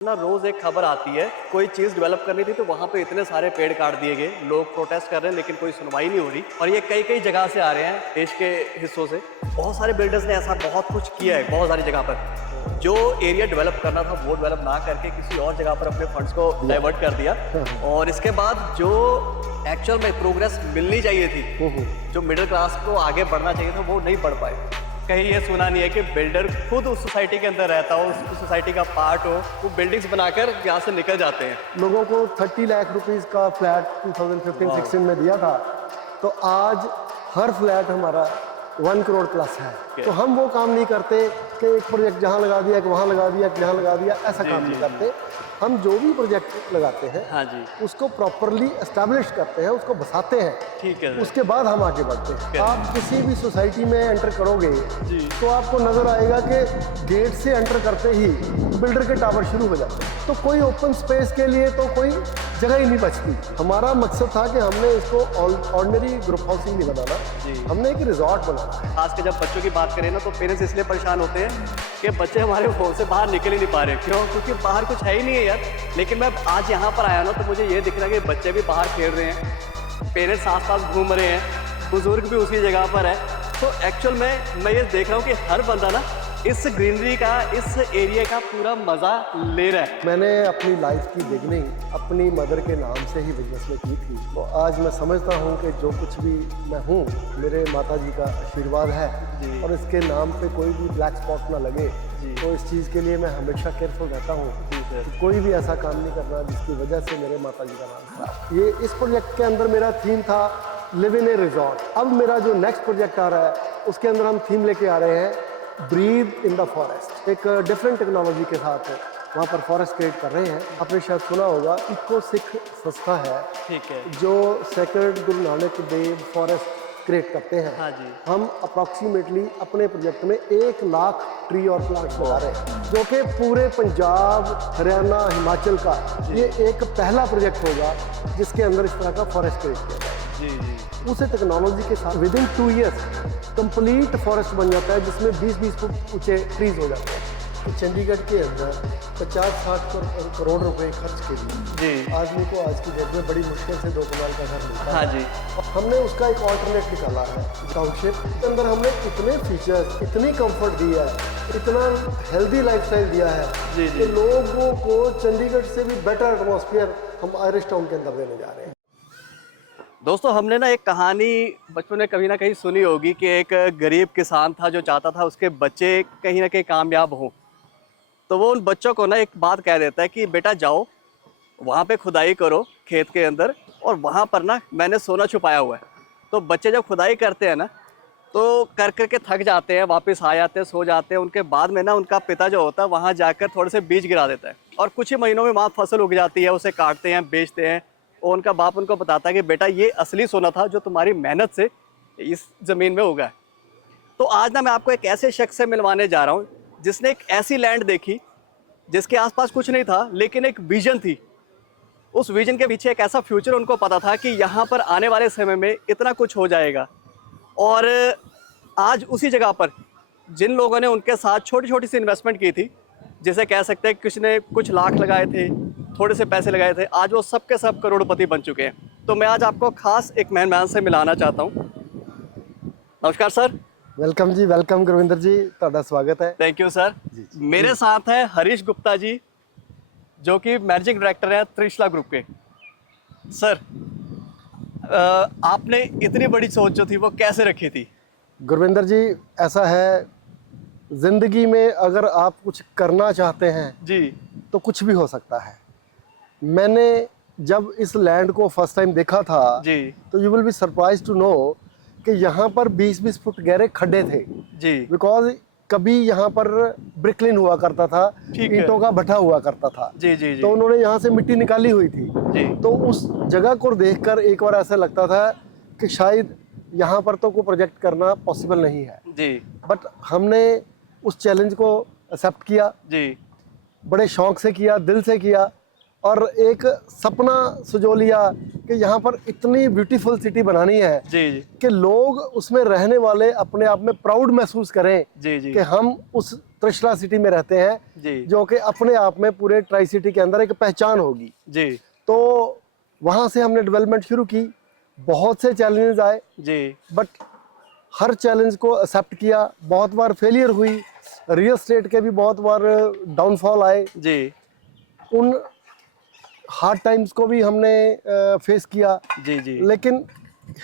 ना रोज एक खबर आती है, कोई चीज डेवलप करनी थी तो वहाँ पे इतने सारे पेड़ काट दिए गए, लोग प्रोटेस्ट कर रहे हैं लेकिन कोई सुनवाई नहीं हो रही। और ये कई कई जगह से आ रहे हैं, देश के हिस्सों से। बहुत सारे बिल्डर्स ने ऐसा बहुत कुछ किया है बहुत सारी जगह पर। जो एरिया डेवलप करना था वो डेवलप ना करके किसी और जगह पर अपने फंड्स को डाइवर्ट कर दिया। और इसके बाद जो एक्चुअल में प्रोग्रेस मिलनी चाहिए थी, जो मिडिल क्लास को आगे बढ़ना चाहिए था, वो नहीं बढ़ पाए। कहीं ये सुना नहीं है कि बिल्डर खुद उस सोसाइटी के अंदर रहता हो, उस सोसाइटी का पार्ट हो, वो बिल्डिंग्स बनाकर यहाँ से निकल जाते हैं। लोगों को 30 लाख रुपीस का फ्लैट 2015-16 में दिया था, तो आज हर फ्लैट हमारा 1 करोड़ प्लस है। तो हम वो काम नहीं करते कि एक प्रोजेक्ट जहाँ लगा दिया, कि वहाँ लगा दिया, कि यहाँ लगा दिया, ऐसा काम नहीं करते। हम जो भी प्रोजेक्ट लगाते हैं, हाँ जी, उसको प्रॉपरली एस्टैब्लिश करते हैं, उसको बसाते हैं। ठीक है। उसके बाद हम आगे बढ़ते हैं। आप किसी भी सोसाइटी में एंटर करोगे तो आपको नजर आएगा कि गेट से एंटर करते ही बिल्डर के टावर शुरू हो जाते हैं। तो कोई ओपन स्पेस के लिए तो कोई जगह ही नहीं बचती। हमारा मकसद था कि हमने इसको ऑर्डिनरी ग्रुप हाउसिंग नहीं बनाना, हमने एक रिजॉर्ट बनाना है। खास कर जब बच्चों की बात करें ना, तो पेरेंट्स इसलिए परेशान होते हैं कि बच्चे हमारे फोन से बाहर निकल ही नहीं पा रहे। क्यों? क्योंकि बाहर कुछ है ही नहीं है यार। लेकिन मैं आज यहाँ पर आया ना, तो मुझे ये दिख रहा है कि बच्चे भी बाहर खेल रहे हैं, पेरेंट्स आस पास घूम रहे हैं, बुजुर्ग भी उसी जगह पर है। तो एक्चुअल में मैं ये देख रहा हूँ कि हर बंदा ना इस ग्रीनरी का, इस एरिया का पूरा मज़ा ले रहा है। मैंने अपनी लाइफ की बिगनिंग अपनी मदर के नाम से ही बिजनेस में की थी। तो आज मैं समझता हूँ कि जो कुछ भी मैं हूँ, मेरे माता जी का आशीर्वाद है। और इसके नाम पे कोई भी ब्लैक स्पॉट ना लगे, तो इस चीज़ के लिए मैं हमेशा केयरफुल रहता हूँ कि कोई भी ऐसा काम नहीं करना जिसकी वजह से मेरे माता जी का नाम खराब। ये इस प्रोजेक्ट के अंदर मेरा थीम था लिव इन ए रिजॉर्ट। अब मेरा जो नेक्स्ट प्रोजेक्ट आ रहा है, उसके अंदर हम थीम लेके आ रहे हैं ब्रीथ इन द फॉरेस्ट। एक डिफरेंट टेक्नोलॉजी के साथ वहाँ पर फॉरेस्ट क्रिएट कर रहे हैं। आपने शायद सुना होगा, इको सिख संस्था है, ठीक है, जो sacred Guru Nanak Dev forest create करते हैं। हाँ जी। हम अप्रॉक्सीमेटली अपने प्रोजेक्ट में 1 लाख ट्री और प्लांट्स लगा रहे हैं, जो कि पूरे पंजाब, हरियाणा, हिमाचल का ये एक पहला प्रोजेक्ट होगा जिसके अंदर इस तरह का फॉरेस्ट क्रिएट किया जाए। उसे टेक्नोलॉजी के साथ with in 2 years complete forest बन जाता है, जिसमें 20-20 फुट ऊंचे ट्रीज हो जाते हैं। तो चंडीगढ़ के अंदर 50-60 करोड़ रुपए खर्च के लिए आदमी को आज की डेट में बड़ी मुश्किल से 2 कनाल का घर मिलता है। हाँ जी। हमने उसका एक ऑल्टरनेट निकाला है टाउनशिप के अंदर। हमने इतने फीचर्स, इतनी कंफर्ट दिया है, इतना हेल्दी लाइफस्टाइल दिया है कि लोगों को चंडीगढ़ से भी बेटर एटमॉस्फेयर हम आयरिश टाउन के अंदर देने जा रहे हैं। दोस्तों, हमने ना एक कहानी बचपन में कभी ना कहीं सुनी होगी कि एक गरीब किसान था जो चाहता था उसके बच्चे कहीं ना कहीं कामयाब हों। तो वो उन बच्चों को ना एक बात कह देता है कि बेटा जाओ, वहाँ पे खुदाई करो खेत के अंदर, और वहाँ पर ना मैंने सोना छुपाया हुआ है। तो बच्चे जब खुदाई करते हैं ना, तो कर करके थक जाते हैं, वापस आ जाते हैं, सो जाते हैं। उनके बाद में ना उनका पिता जो होता है वहाँ जाकर थोड़े से बीज गिरा देता है, और कुछ ही महीनों में वहाँ फसल उग जाती है। उसे काटते हैं, बेचते हैं, और उनका बाप उनको बताता है कि बेटा ये असली सोना था जो तुम्हारी मेहनत से इस ज़मीन में उगा है। तो आज ना मैं आपको एक ऐसे शख्स से मिलवाने जा रहा हूँ जिसने एक ऐसी लैंड देखी जिसके आसपास कुछ नहीं था, लेकिन एक विजन थी। उस विजन के पीछे एक ऐसा फ्यूचर उनको पता था कि यहाँ पर आने वाले समय में इतना कुछ हो जाएगा। और आज उसी जगह पर जिन लोगों ने उनके साथ छोटी छोटी सी इन्वेस्टमेंट की थी, जिसे कह सकते हैं किसी ने कुछ लाख लगाए थे, थोड़े से पैसे लगाए थे, आज वो सब के सब करोड़पति बन चुके हैं। तो मैं आज आपको खास एक मेहमान से मिलाना चाहता हूँ। नमस्कार सर। वेलकम जी, वेलकम गुरविंदर जी, ਤੁਹਾਡਾ स्वागत है। Thank you sir. मेरे साथ हैं हरीश गुप्ता जी, जो कि मैनेजिंग डायरेक्टर हैं त्रिशला ग्रुप के। सर, आपने इतनी बड़ी सोच जो थी वो कैसे रखी थी? गुरविंदर जी, ऐसा है, जिंदगी में अगर आप कुछ करना चाहते हैं जी, तो कुछ भी हो सकता है। मैंने जब इस लैंड को फर्स्ट टाइम देखा था जी, तो you will be surprise to know कि यहाँ पर 20-20 फुट गहरे खड्डे थे। जी, बिकॉज कभी यहाँ पर ब्रिकलिन हुआ करता था, ठीक है। ईंटों का भट्ठा हुआ करता था। जी, जी, जी, तो उन्होंने यहाँ से मिट्टी निकाली हुई थी। जी, तो उस जगह को देखकर एक बार ऐसा लगता था कि शायद यहाँ पर तो कोई प्रोजेक्ट करना पॉसिबल नहीं है। जी, बट हमने उस चैलेंज को एक्सेप्ट किया, जी, बड़े शौक से किया, दिल से किया, और एक सपना सुजो लिया कि यहाँ पर इतनी ब्यूटीफुल सिटी बनानी है जी, जी, कि लोग उसमें रहने वाले अपने आप में प्राउड महसूस करें जी, जी, कि हम उस त्रिशला सिटी में रहते हैं, जी जो कि अपने आप में पूरे ट्राई सिटी के अंदर एक पहचान होगी। जी तो वहाँ से हमने डेवलपमेंट शुरू की। बहुत से चैलेंजेस आए, जी बट हर चैलेंज को एक्सेप्ट किया। बहुत बार फेलियर हुई, रियल एस्टेट के भी बहुत बार डाउनफॉल आए। जी उन हार्ड टाइम्स को भी हमने फेस किया, जी जी लेकिन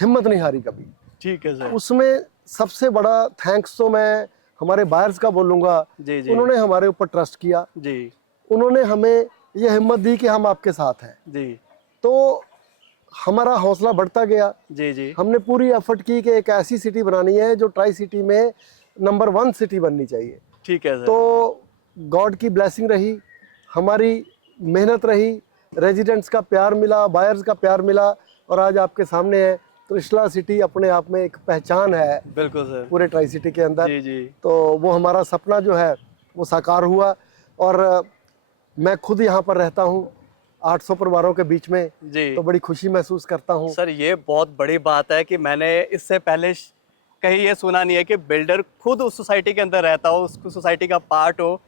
हिम्मत नहीं हारी कभी। ठीक है सर। उसमें सबसे बड़ा थैंक्स तो मैं हमारे बायर्स का बोलूँगा। जी जी उन्होंने हमारे ऊपर ट्रस्ट किया, जी उन्होंने हमें ये हिम्मत दी कि हम आपके साथ हैं। जी तो हमारा हौसला बढ़ता गया। जी जी हमने पूरी एफर्ट की कि एक ऐसी सिटी बनानी है जो ट्राई सिटी में नंबर 1 सिटी बननी चाहिए। ठीक है सर। तो गॉड की ब्लेसिंग रही, हमारी मेहनत रही, रेजिडेंट्स का प्यार मिला, बायर्स का प्यार मिला, और आज आपके सामने है। त्रिशला सिटी अपने आप में एक पहचान है बिल्कुल सर। पूरे ट्राई सिटी के अंदर। जी जी तो वो हमारा सपना जो है वो साकार हुआ। और मैं खुद यहाँ पर रहता हूँ 800 परिवारों के बीच में, जी तो बड़ी खुशी महसूस करता हूँ। सर, ये बहुत बड़ी बात है कि मैंने इससे पहले कहीं ये सुना नहीं है कि बिल्डर खुद उस सोसाइटी के अंदर रहता हो, उस सोसाइटी का पार्ट हो,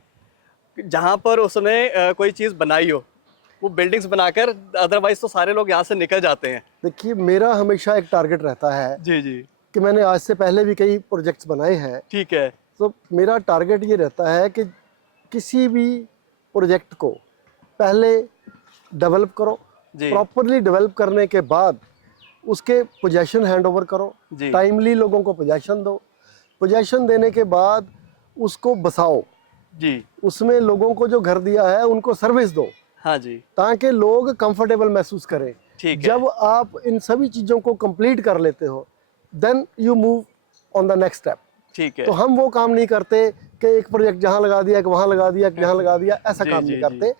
जहाँ पर उसने कोई चीज़ बनाई हो, वो बिल्डिंग्स बनाकर, अदरवाइज तो सारे लोग यहाँ से निकल जाते हैं। देखिए, मेरा हमेशा एक टारगेट रहता है जी जी कि मैंने आज से पहले भी कई प्रोजेक्ट्स बनाए हैं। ठीक है। तो मेरा टारगेट ये रहता है कि किसी भी प्रोजेक्ट को पहले डेवलप करो, जी प्रॉपरली डेवलप करने के बाद उसके पोजेशन हैंड ओवर करो, जी टाइमली लोगों को पोजेशन दो, पोजेशन देने के बाद उसको बसाओ, जी उसमें लोगों को जो घर दिया है उनको सर्विस दो, हाँ जी ताकि लोग कंफर्टेबल महसूस करें। ठीक है। जब आप इन सभी चीज़ों को कंप्लीट कर लेते हो, then you move on the next step. ठीक है। तो हम वो काम नहीं करते कि एक प्रोजेक्ट जहाँ लगा दिया, कि वहाँ लगा दिया, कि यहाँ लगा दिया, ऐसा जी, काम जी, नहीं करते।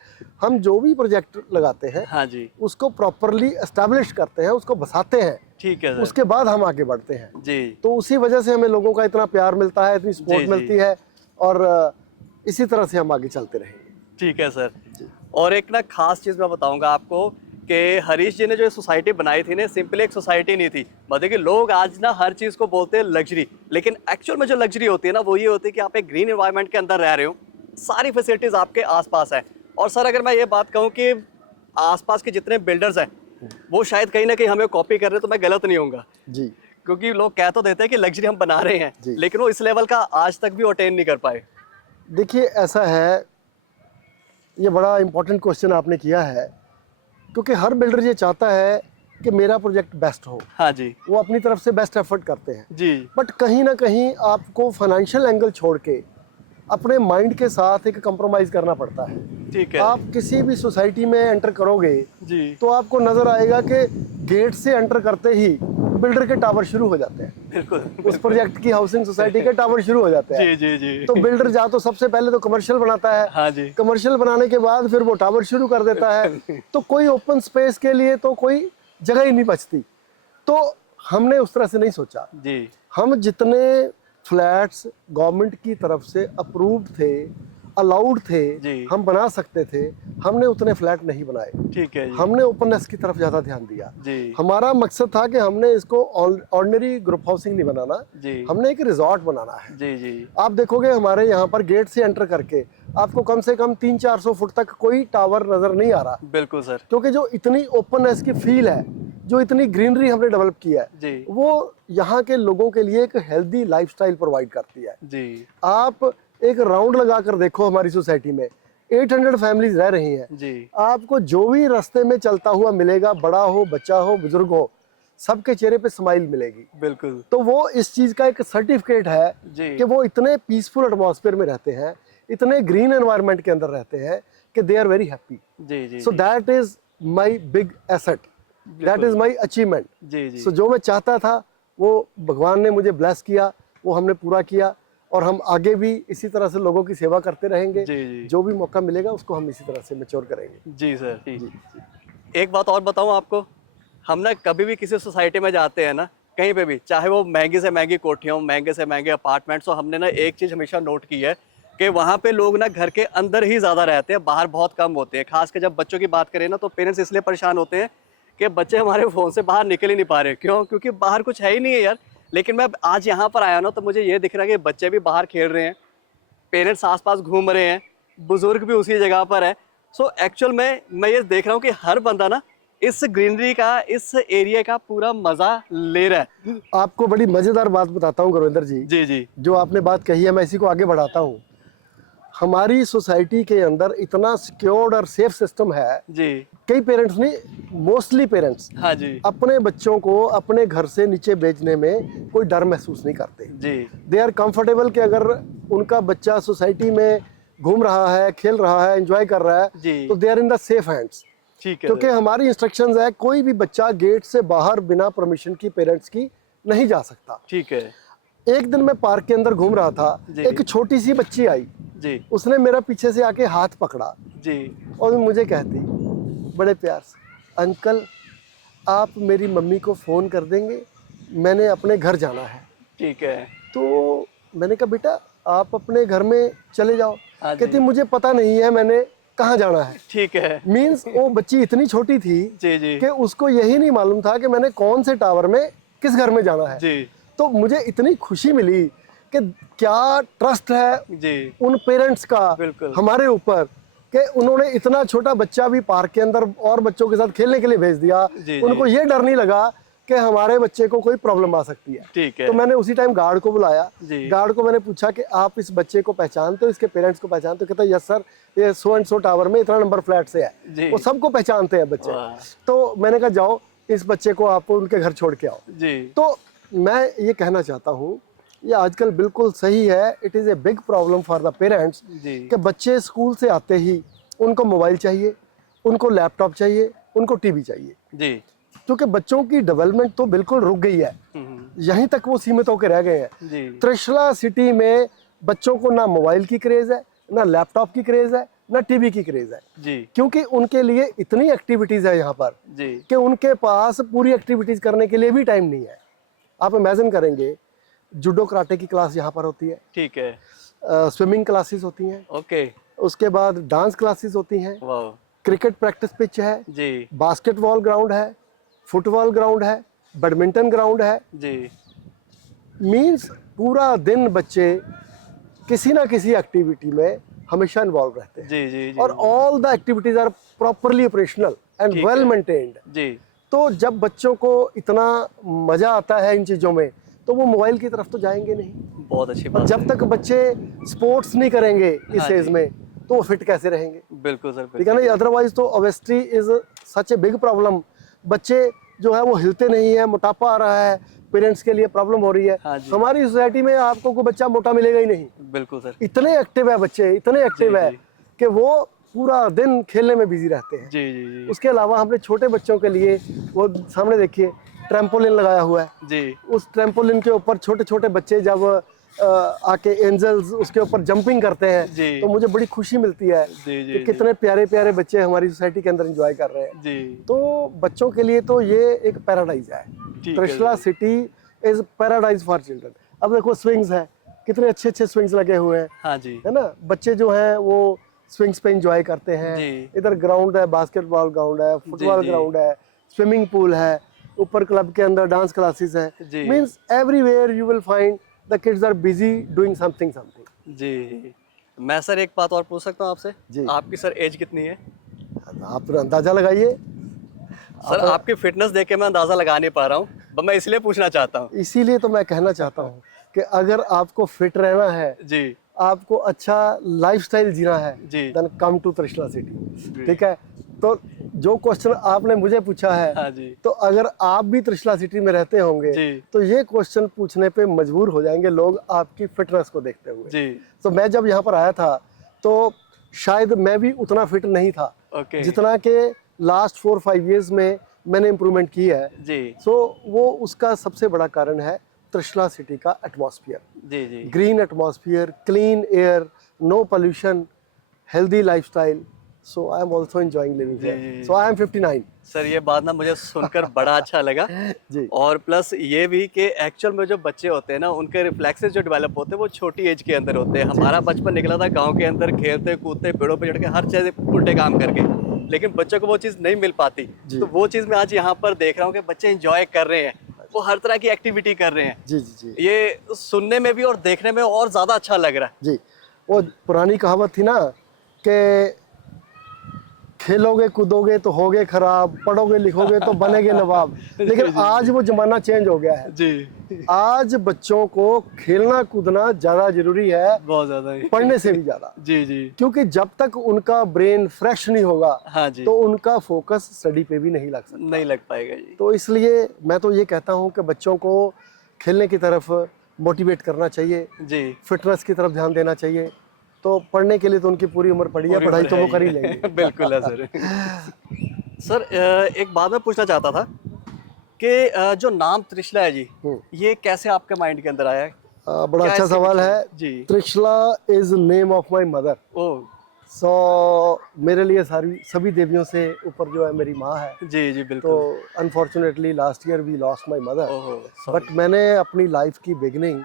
हम जो भी प्रोजेक्ट लगाते हैं हाँ जी उसको प्रॉपरली एस्टैब्लिश करते हैं, उसको बसाते हैं, ठीक है सर। उसके बाद हम आगे बढ़ते हैं। जी तो उसी वजह से हमें लोगों का इतना प्यार मिलता है, इतनी जी, सपोर्ट जी। मिलती है, और इसी तरह से हम आगे चलते रहेंगे। ठीक है सर। और एक ना खास चीज़ मैं बताऊंगा आपको कि हरीश जी ने जो सोसाइटी बनाई थी ना, सिंपली एक सोसाइटी नहीं थी। मतलब कि लोग आज ना हर चीज़ को बोलते हैं लग्जरी, लेकिन एक्चुअल में जो लग्जरी होती है ना, वो ये होती है कि आप एक ग्रीन एनवायरनमेंट के अंदर रह रहे हो, सारी फैसिलिटीज़ आपके आसपास है। और सर, अगर मैं ये बात कहूँ कि आसपास के जितने बिल्डर्स हैं वो शायद कहीं ना कहीं हमें कॉपी कर रहे हैं, तो मैं गलत नहीं होऊंगा, जी, क्योंकि लोग कह तो देते हैं कि लग्जरी हम बना रहे हैं, जी। लेकिन वो इस लेवल का आज तक भी अटेन नहीं कर पाए। देखिए, ऐसा है, ये बड़ा इम्पोर्टेंट क्वेश्चन आपने किया है, क्योंकि हर बिल्डर ये चाहता है कि मेरा प्रोजेक्ट बेस्ट हो। हाँ जी वो अपनी तरफ से बेस्ट एफर्ट करते हैं, जी बट कहीं ना कहीं आपको फाइनेंशियल एंगल छोड़ के अपने माइंड के साथ एक कंप्रोमाइज़ करना पड़ता है। ठीक है। आप किसी भी सोसाइटी में एंटर करोगे जी तो आपको नज़र आएगा कि गेट से एंटर करते ही बिल्डर के टावर शुरू हो जाते हैं, बिल्कुल। उस प्रोजेक्ट की हाउसिंग सोसाइटी के टावर शुरू हो जाते हैं। जी जी जी तो बिल्डर जा तो सबसे पहले तो कमर्शियल बनाता है, हाँ जी कमर्शियल बनाने के बाद फिर वो टावर शुरू कर देता है, तो कोई ओपन स्पेस के लिए तो कोई जगह ही नहीं बचती। तो हमने उस तरह से नहीं सोचा। जी हम जितने फ्लैट्स गवर्नमेंट की तरफ से अप्रूव्ड थे, अलाउड थे, जी। हम बना सकते थे, हमने उतने फ्लैट नहीं बनाए। ठीक है जी हमने ओपननेस की तरफ ज़्यादा ध्यान दिया। जी हमारा मकसद था कि हमने इसको ऑर्डिनरी ग्रुप हाउसिंग नहीं बनाना, जी हमने एक रिजॉर्ट बनाना है। जी जी आप देखोगे हमारे यहाँ पर गेट से एंटर करके आपको कम से कम 300-400 फुट तक कोई टावर नज़र नहीं आ रहा, बिल्कुल सर। क्योंकि जो इतनी ओपननेस की फील है, जो इतनी ग्रीनरी हमने डेवलप किया है, जी वो यहाँ के लोगों के लिए एक हेल्दी लाइफस्टाइल प्रोवाइड करती है। जी आप एक राउंड लगा कर देखो, हमारी सोसाइटी में 800 फैमिलीज रह रही हैं। जी आपको जो भी रास्ते में चलता हुआ मिलेगा, बड़ा हो, बच्चा हो, बुजुर्ग हो, सबके चेहरे पे स्माइल मिलेगी। बिल्कुल तो वो इस चीज़ का एक सर्टिफिकेट है जी कि वो इतने पीसफुल एटमॉस्फेयर में रहते हैं, इतने ग्रीन एनवायरनमेंट के अंदर रहते हैं कि दे आर वेरी हैप्पी। जी जी so that is my big asset, that is my achievement. जी जी सो जो मैं चाहता था वो भगवान ने मुझे ब्लेस किया, वो हमने पूरा किया, और हम आगे भी इसी तरह से लोगों की सेवा करते रहेंगे। जी जी जो भी मौका मिलेगा उसको हम इसी तरह से मैच्योर करेंगे। जी सर जी। एक बात और बताऊं आपको, हम ना कभी भी किसी सोसाइटी में जाते हैं ना, कहीं पे भी, चाहे वो महंगी से महंगी कोठियाँ, महंगे से महंगे अपार्टमेंट्स हो, हमने ना एक चीज़ हमेशा नोट की है कि वहाँ पे लोग ना घर के अंदर ही ज़्यादा रहते हैं, बाहर बहुत कम होते हैं। खासकर जब बच्चों की बात करें ना, तो पेरेंट्स इसलिए परेशान होते हैं कि बच्चे हमारे फ़ोन से बाहर निकल ही नहीं पा रहे। क्यों? क्योंकि बाहर कुछ है ही नहीं है यार। लेकिन मैं आज यहाँ पर आया ना, तो मुझे ये दिख रहा है कि बच्चे भी बाहर खेल रहे हैं, पेरेंट्स आसपास घूम रहे हैं, बुजुर्ग भी उसी जगह पर है। सो एक्चुअल में मैं ये देख रहा हूँ कि हर बंदा ना इस ग्रीनरी का, इस एरिया का पूरा मजा ले रहा है। आपको बड़ी मजेदार बात बताता हूँ गुरविंदर जी, जी जी जो आपने बात कही है मैं इसी को आगे बढ़ाता हूँ। हमारी सोसाइटी के अंदर इतना सिक्योर्ड और सेफ सिस्टम है, जी। कई पेरेंट्स नहीं, मोस्टली पेरेंट्स हाँ जी अपने बच्चों को अपने घर से नीचे भेजने में कोई डर महसूस नहीं करते। जी दे आर कंफर्टेबल कि अगर उनका बच्चा सोसाइटी में घूम रहा है, खेल रहा है, एंजॉय कर रहा है, जी। तो they are in the safe hands. ठीक है क्योंकि हमारी इंस्ट्रक्शंस है कोई भी बच्चा गेट से बाहर बिना परमिशन की पेरेंट्स की नहीं जा सकता। ठीक है एक दिन मैं पार्क के अंदर घूम रहा था, जी। एक छोटी सी बच्ची आई, जी उसने मेरा पीछे से आके हाथ पकड़ा जी और मुझे कहती बड़े प्यार से, अंकल आप मेरी मम्मी को फ़ोन कर देंगे, मैंने अपने घर जाना है। ठीक है। तो मैंने कहा बेटा आप अपने घर में चले जाओ। हाँ जी। कहती मुझे पता नहीं है मैंने कहाँ जाना है। ठीक है। मीन्स वो बच्ची इतनी छोटी थी जी जी कि उसको यही नहीं मालूम था कि मैंने कौन से टावर में किस घर में जाना है। जी तो मुझे इतनी खुशी मिली कि क्या ट्रस्ट है जी उन पेरेंट्स का बिल्कुल। हमारे ऊपर कि उन्होंने इतना छोटा बच्चा भी पार्क के अंदर और बच्चों के साथ खेलने के लिए भेज दिया। जी, उनको ये डर नहीं लगा कि हमारे बच्चे को कोई प्रॉब्लम आ सकती है। ठीक है। तो मैंने उसी टाइम गार्ड को बुलाया। जी। गार्ड को मैंने पूछा कि आप इस बच्चे को पहचानते हो, इसके पेरेंट्स को पहचानते हो? कहता यस सर, ये सो एंड सो टावर में इतना नंबर फ्लैट से है। जी। वो सबको पहचानते हैं बच्चे। वाह। तो मैंने कहा जाओ इस बच्चे को आप उनके घर छोड़ के आओ। जी तो मैं ये कहना चाहता हूँ, ये आजकल बिल्कुल सही है। It is a big problem for the parents जी कि बच्चे स्कूल से आते ही उनको मोबाइल चाहिए, उनको लैपटॉप चाहिए, उनको टीवी चाहिए। जी क्योंकि बच्चों की डेवलपमेंट तो बिल्कुल रुक गई है, यहीं तक वो सीमित होकर रह गए हैं। जी त्रिशला सिटी में बच्चों को ना मोबाइल की क्रेज़ है, ना लैपटॉप की क्रेज़ है, ना टीवी की क्रेज़ है। जी क्योंकि उनके लिए इतनी एक्टिविटीज़ है यहाँ पर जी कि उनके पास पूरी एक्टिविटीज़ करने के लिए भी टाइम नहीं है। आप इमेजिन करेंगे, जूडो कराटे की क्लास यहाँ पर होती है, ठीक है। स्विमिंग क्लासेस होती हैं, ओके। उसके बाद डांस क्लासेस होती हैं, वाह। क्रिकेट प्रैक्टिस पिच है, जी बास्केटबॉल ग्राउंड है, फुटबॉल ग्राउंड है, बैडमिंटन ग्राउंड है। जी मीन्स पूरा दिन बच्चे किसी ना किसी एक्टिविटी में हमेशा इन्वॉल्व रहते हैं। जी जी जी और all the activities are properly operational and ठीक वेल है। मेंटेन्ड। जी तो जब बच्चों को इतना मज़ा आता है इन चीज़ों में, तो वो मोबाइल की तरफ तो जाएंगे नहीं। बहुत अच्छी और बात जब है। तक बच्चे स्पोर्ट्स नहीं करेंगे इस हाँ एज जी। में, तो वो फिट कैसे रहेंगे? बिल्कुल सर ठीक है ना? अदरवाइज तो obesity is such A big problem. बच्चे जो है वो हिलते नहीं है, मोटापा आ रहा है, पेरेंट्स के लिए प्रॉब्लम हो रही है। हाँ जी। हमारी सोसाइटी में आपको कोई बच्चा मोटा मिलेगा ही नहीं। बिल्कुल सर। इतने एक्टिव है बच्चे, इतने एक्टिव जी, है जी। कि वो पूरा दिन खेलने में बिजी रहते हैं। जी जी जी उसके अलावा हमने छोटे बच्चों के लिए वो सामने देखिए ट्रैम्पोलिन लगाया हुआ है। जी उस ट्रैम्पोलिन के ऊपर छोटे छोटे बच्चे जब आके एंजल्स उसके ऊपर जंपिंग करते हैं, जी। तो मुझे बड़ी खुशी मिलती है जी जी कि कितने प्यारे प्यारे बच्चे हमारी सोसाइटी के अंदर एंजॉय कर रहे हैं। जी तो बच्चों के लिए तो ये एक पैराडाइज है। ठीक है Trishala ji. City is paradise for children. अब देखो स्विंग्स है, कितने अच्छे अच्छे स्विंग्स लगे हुए हैं, हाँ जी है ना? बच्चे जो हैं वो स्विंग्स पे एंजॉय करते हैं। जी। इधर ग्राउंड है, बास्केटबॉल ग्राउंड है, फुटबॉल जी। ग्राउंड है, स्विमिंग पूल है, ऊपर क्लब के अंदर डांस क्लासेस है। जी। Means everywhere you will find the kids are busy doing something something. जी। मैं सर एक बात और पूछ सकता हूँ आपसे? जी। आपकी सर एज कितनी है? आप अंदाजा लगाइए। सर आपकी फिटनेस देख के मैं अंदाजा लगा नहीं पा रहा हूँ, बस मैं इसलिए पूछना चाहता हूँ। इसीलिए तो मैं कहना चाहता हूँ कि अगर आपको फिट रहना है, जी आपको अच्छा लाइफस्टाइल जीना है, जी। Then come to Trishala city. ठीक है? तो जो क्वेश्चन आपने मुझे पूछा है, हाँ जी तो अगर आप भी त्रिशला सिटी में रहते होंगे, जी। तो ये क्वेश्चन पूछने पे मजबूर हो जाएंगे लोग आपकी फिटनेस को देखते हुए। जी। तो मैं जब यहाँ पर आया था तो शायद मैं भी उतना फिट नहीं था ओके। जितना कि लास्ट 4-5 ईयर्स में मैंने इम्प्रूवमेंट की है। जी सो वो उसका सबसे बड़ा कारण है त्रिशला सिटी का एटमॉस्फेयर। जी जी green atmosphere, clean air, no pollution, healthy lifestyle. So I am also enjoying living जी, here. So I am 59। Sir ये बात ना मुझे सुनकर बड़ा अच्छा लगा। जी और प्लस ये भी कि एक्चुअल में जो बच्चे होते हैं ना, उनके रिफ्लेक्सेस जो डेवलप होते हैं वो छोटी एज के अंदर होते हैं। हमारा बचपन निकला था गांव के अंदर, खेलते कूदते पेड़ों पे चढ़ के हर चीज़ उल्टे काम करके, लेकिन बच्चों को वो चीज़ नहीं मिल पाती। जी। तो वो चीज़ मैं आज यहाँ पर देख रहा हूँ कि बच्चे इंजॉय कर रहे हैं, वो हर तरह की एक्टिविटी कर रहे हैं। जी जी जी ये सुनने में भी और देखने में और ज़्यादा अच्छा लग रहा है। जी। वो पुरानी कहावत थी ना कि खेलोगे कूदोगे तो होगे खराब, पढ़ोगे लिखोगे तो बनेगे नवाब। लेकिन आज वो जमाना चेंज हो गया है। जी, आज बच्चों को खेलना कूदना ज़्यादा जरूरी है बहुत ज़्यादा ही। पढ़ने से भी ज़्यादा, जी, जी। क्योंकि जब तक उनका ब्रेन फ्रेश नहीं होगा हाँ जी, तो उनका फोकस स्टडी पे भी नहीं लग सकता। नहीं लग पाएगा जी। तो इसलिए मैं तो ये कहता हूँ कि बच्चों को खेलने की तरफ मोटिवेट करना चाहिए, जी, फिटनेस की तरफ ध्यान देना चाहिए। तो पढ़ने के लिए तो उनकी पूरी उम्र पड़ी है, पूरी पढ़ाई उम्र तो है वो कर ही ये। लेंगे। बिल्कुल है सर। सर एक बात मैं पूछना चाहता था कि जो नाम त्रिशला है जी, ये कैसे आपके माइंड के अंदर आया है? बड़ा क्या अच्छा इसके सवाल पीछे? है। जी। Trishala is name of my mother. Oh! So मेरे लिए सभी देवियों से ऊपर जो है मेरी माँ है। जी, जी, तो बिल्कुल। Unfortunately last year we lost my mother, ओहो! But sorry. मैंने अपनी लाइफ की बिगनिंग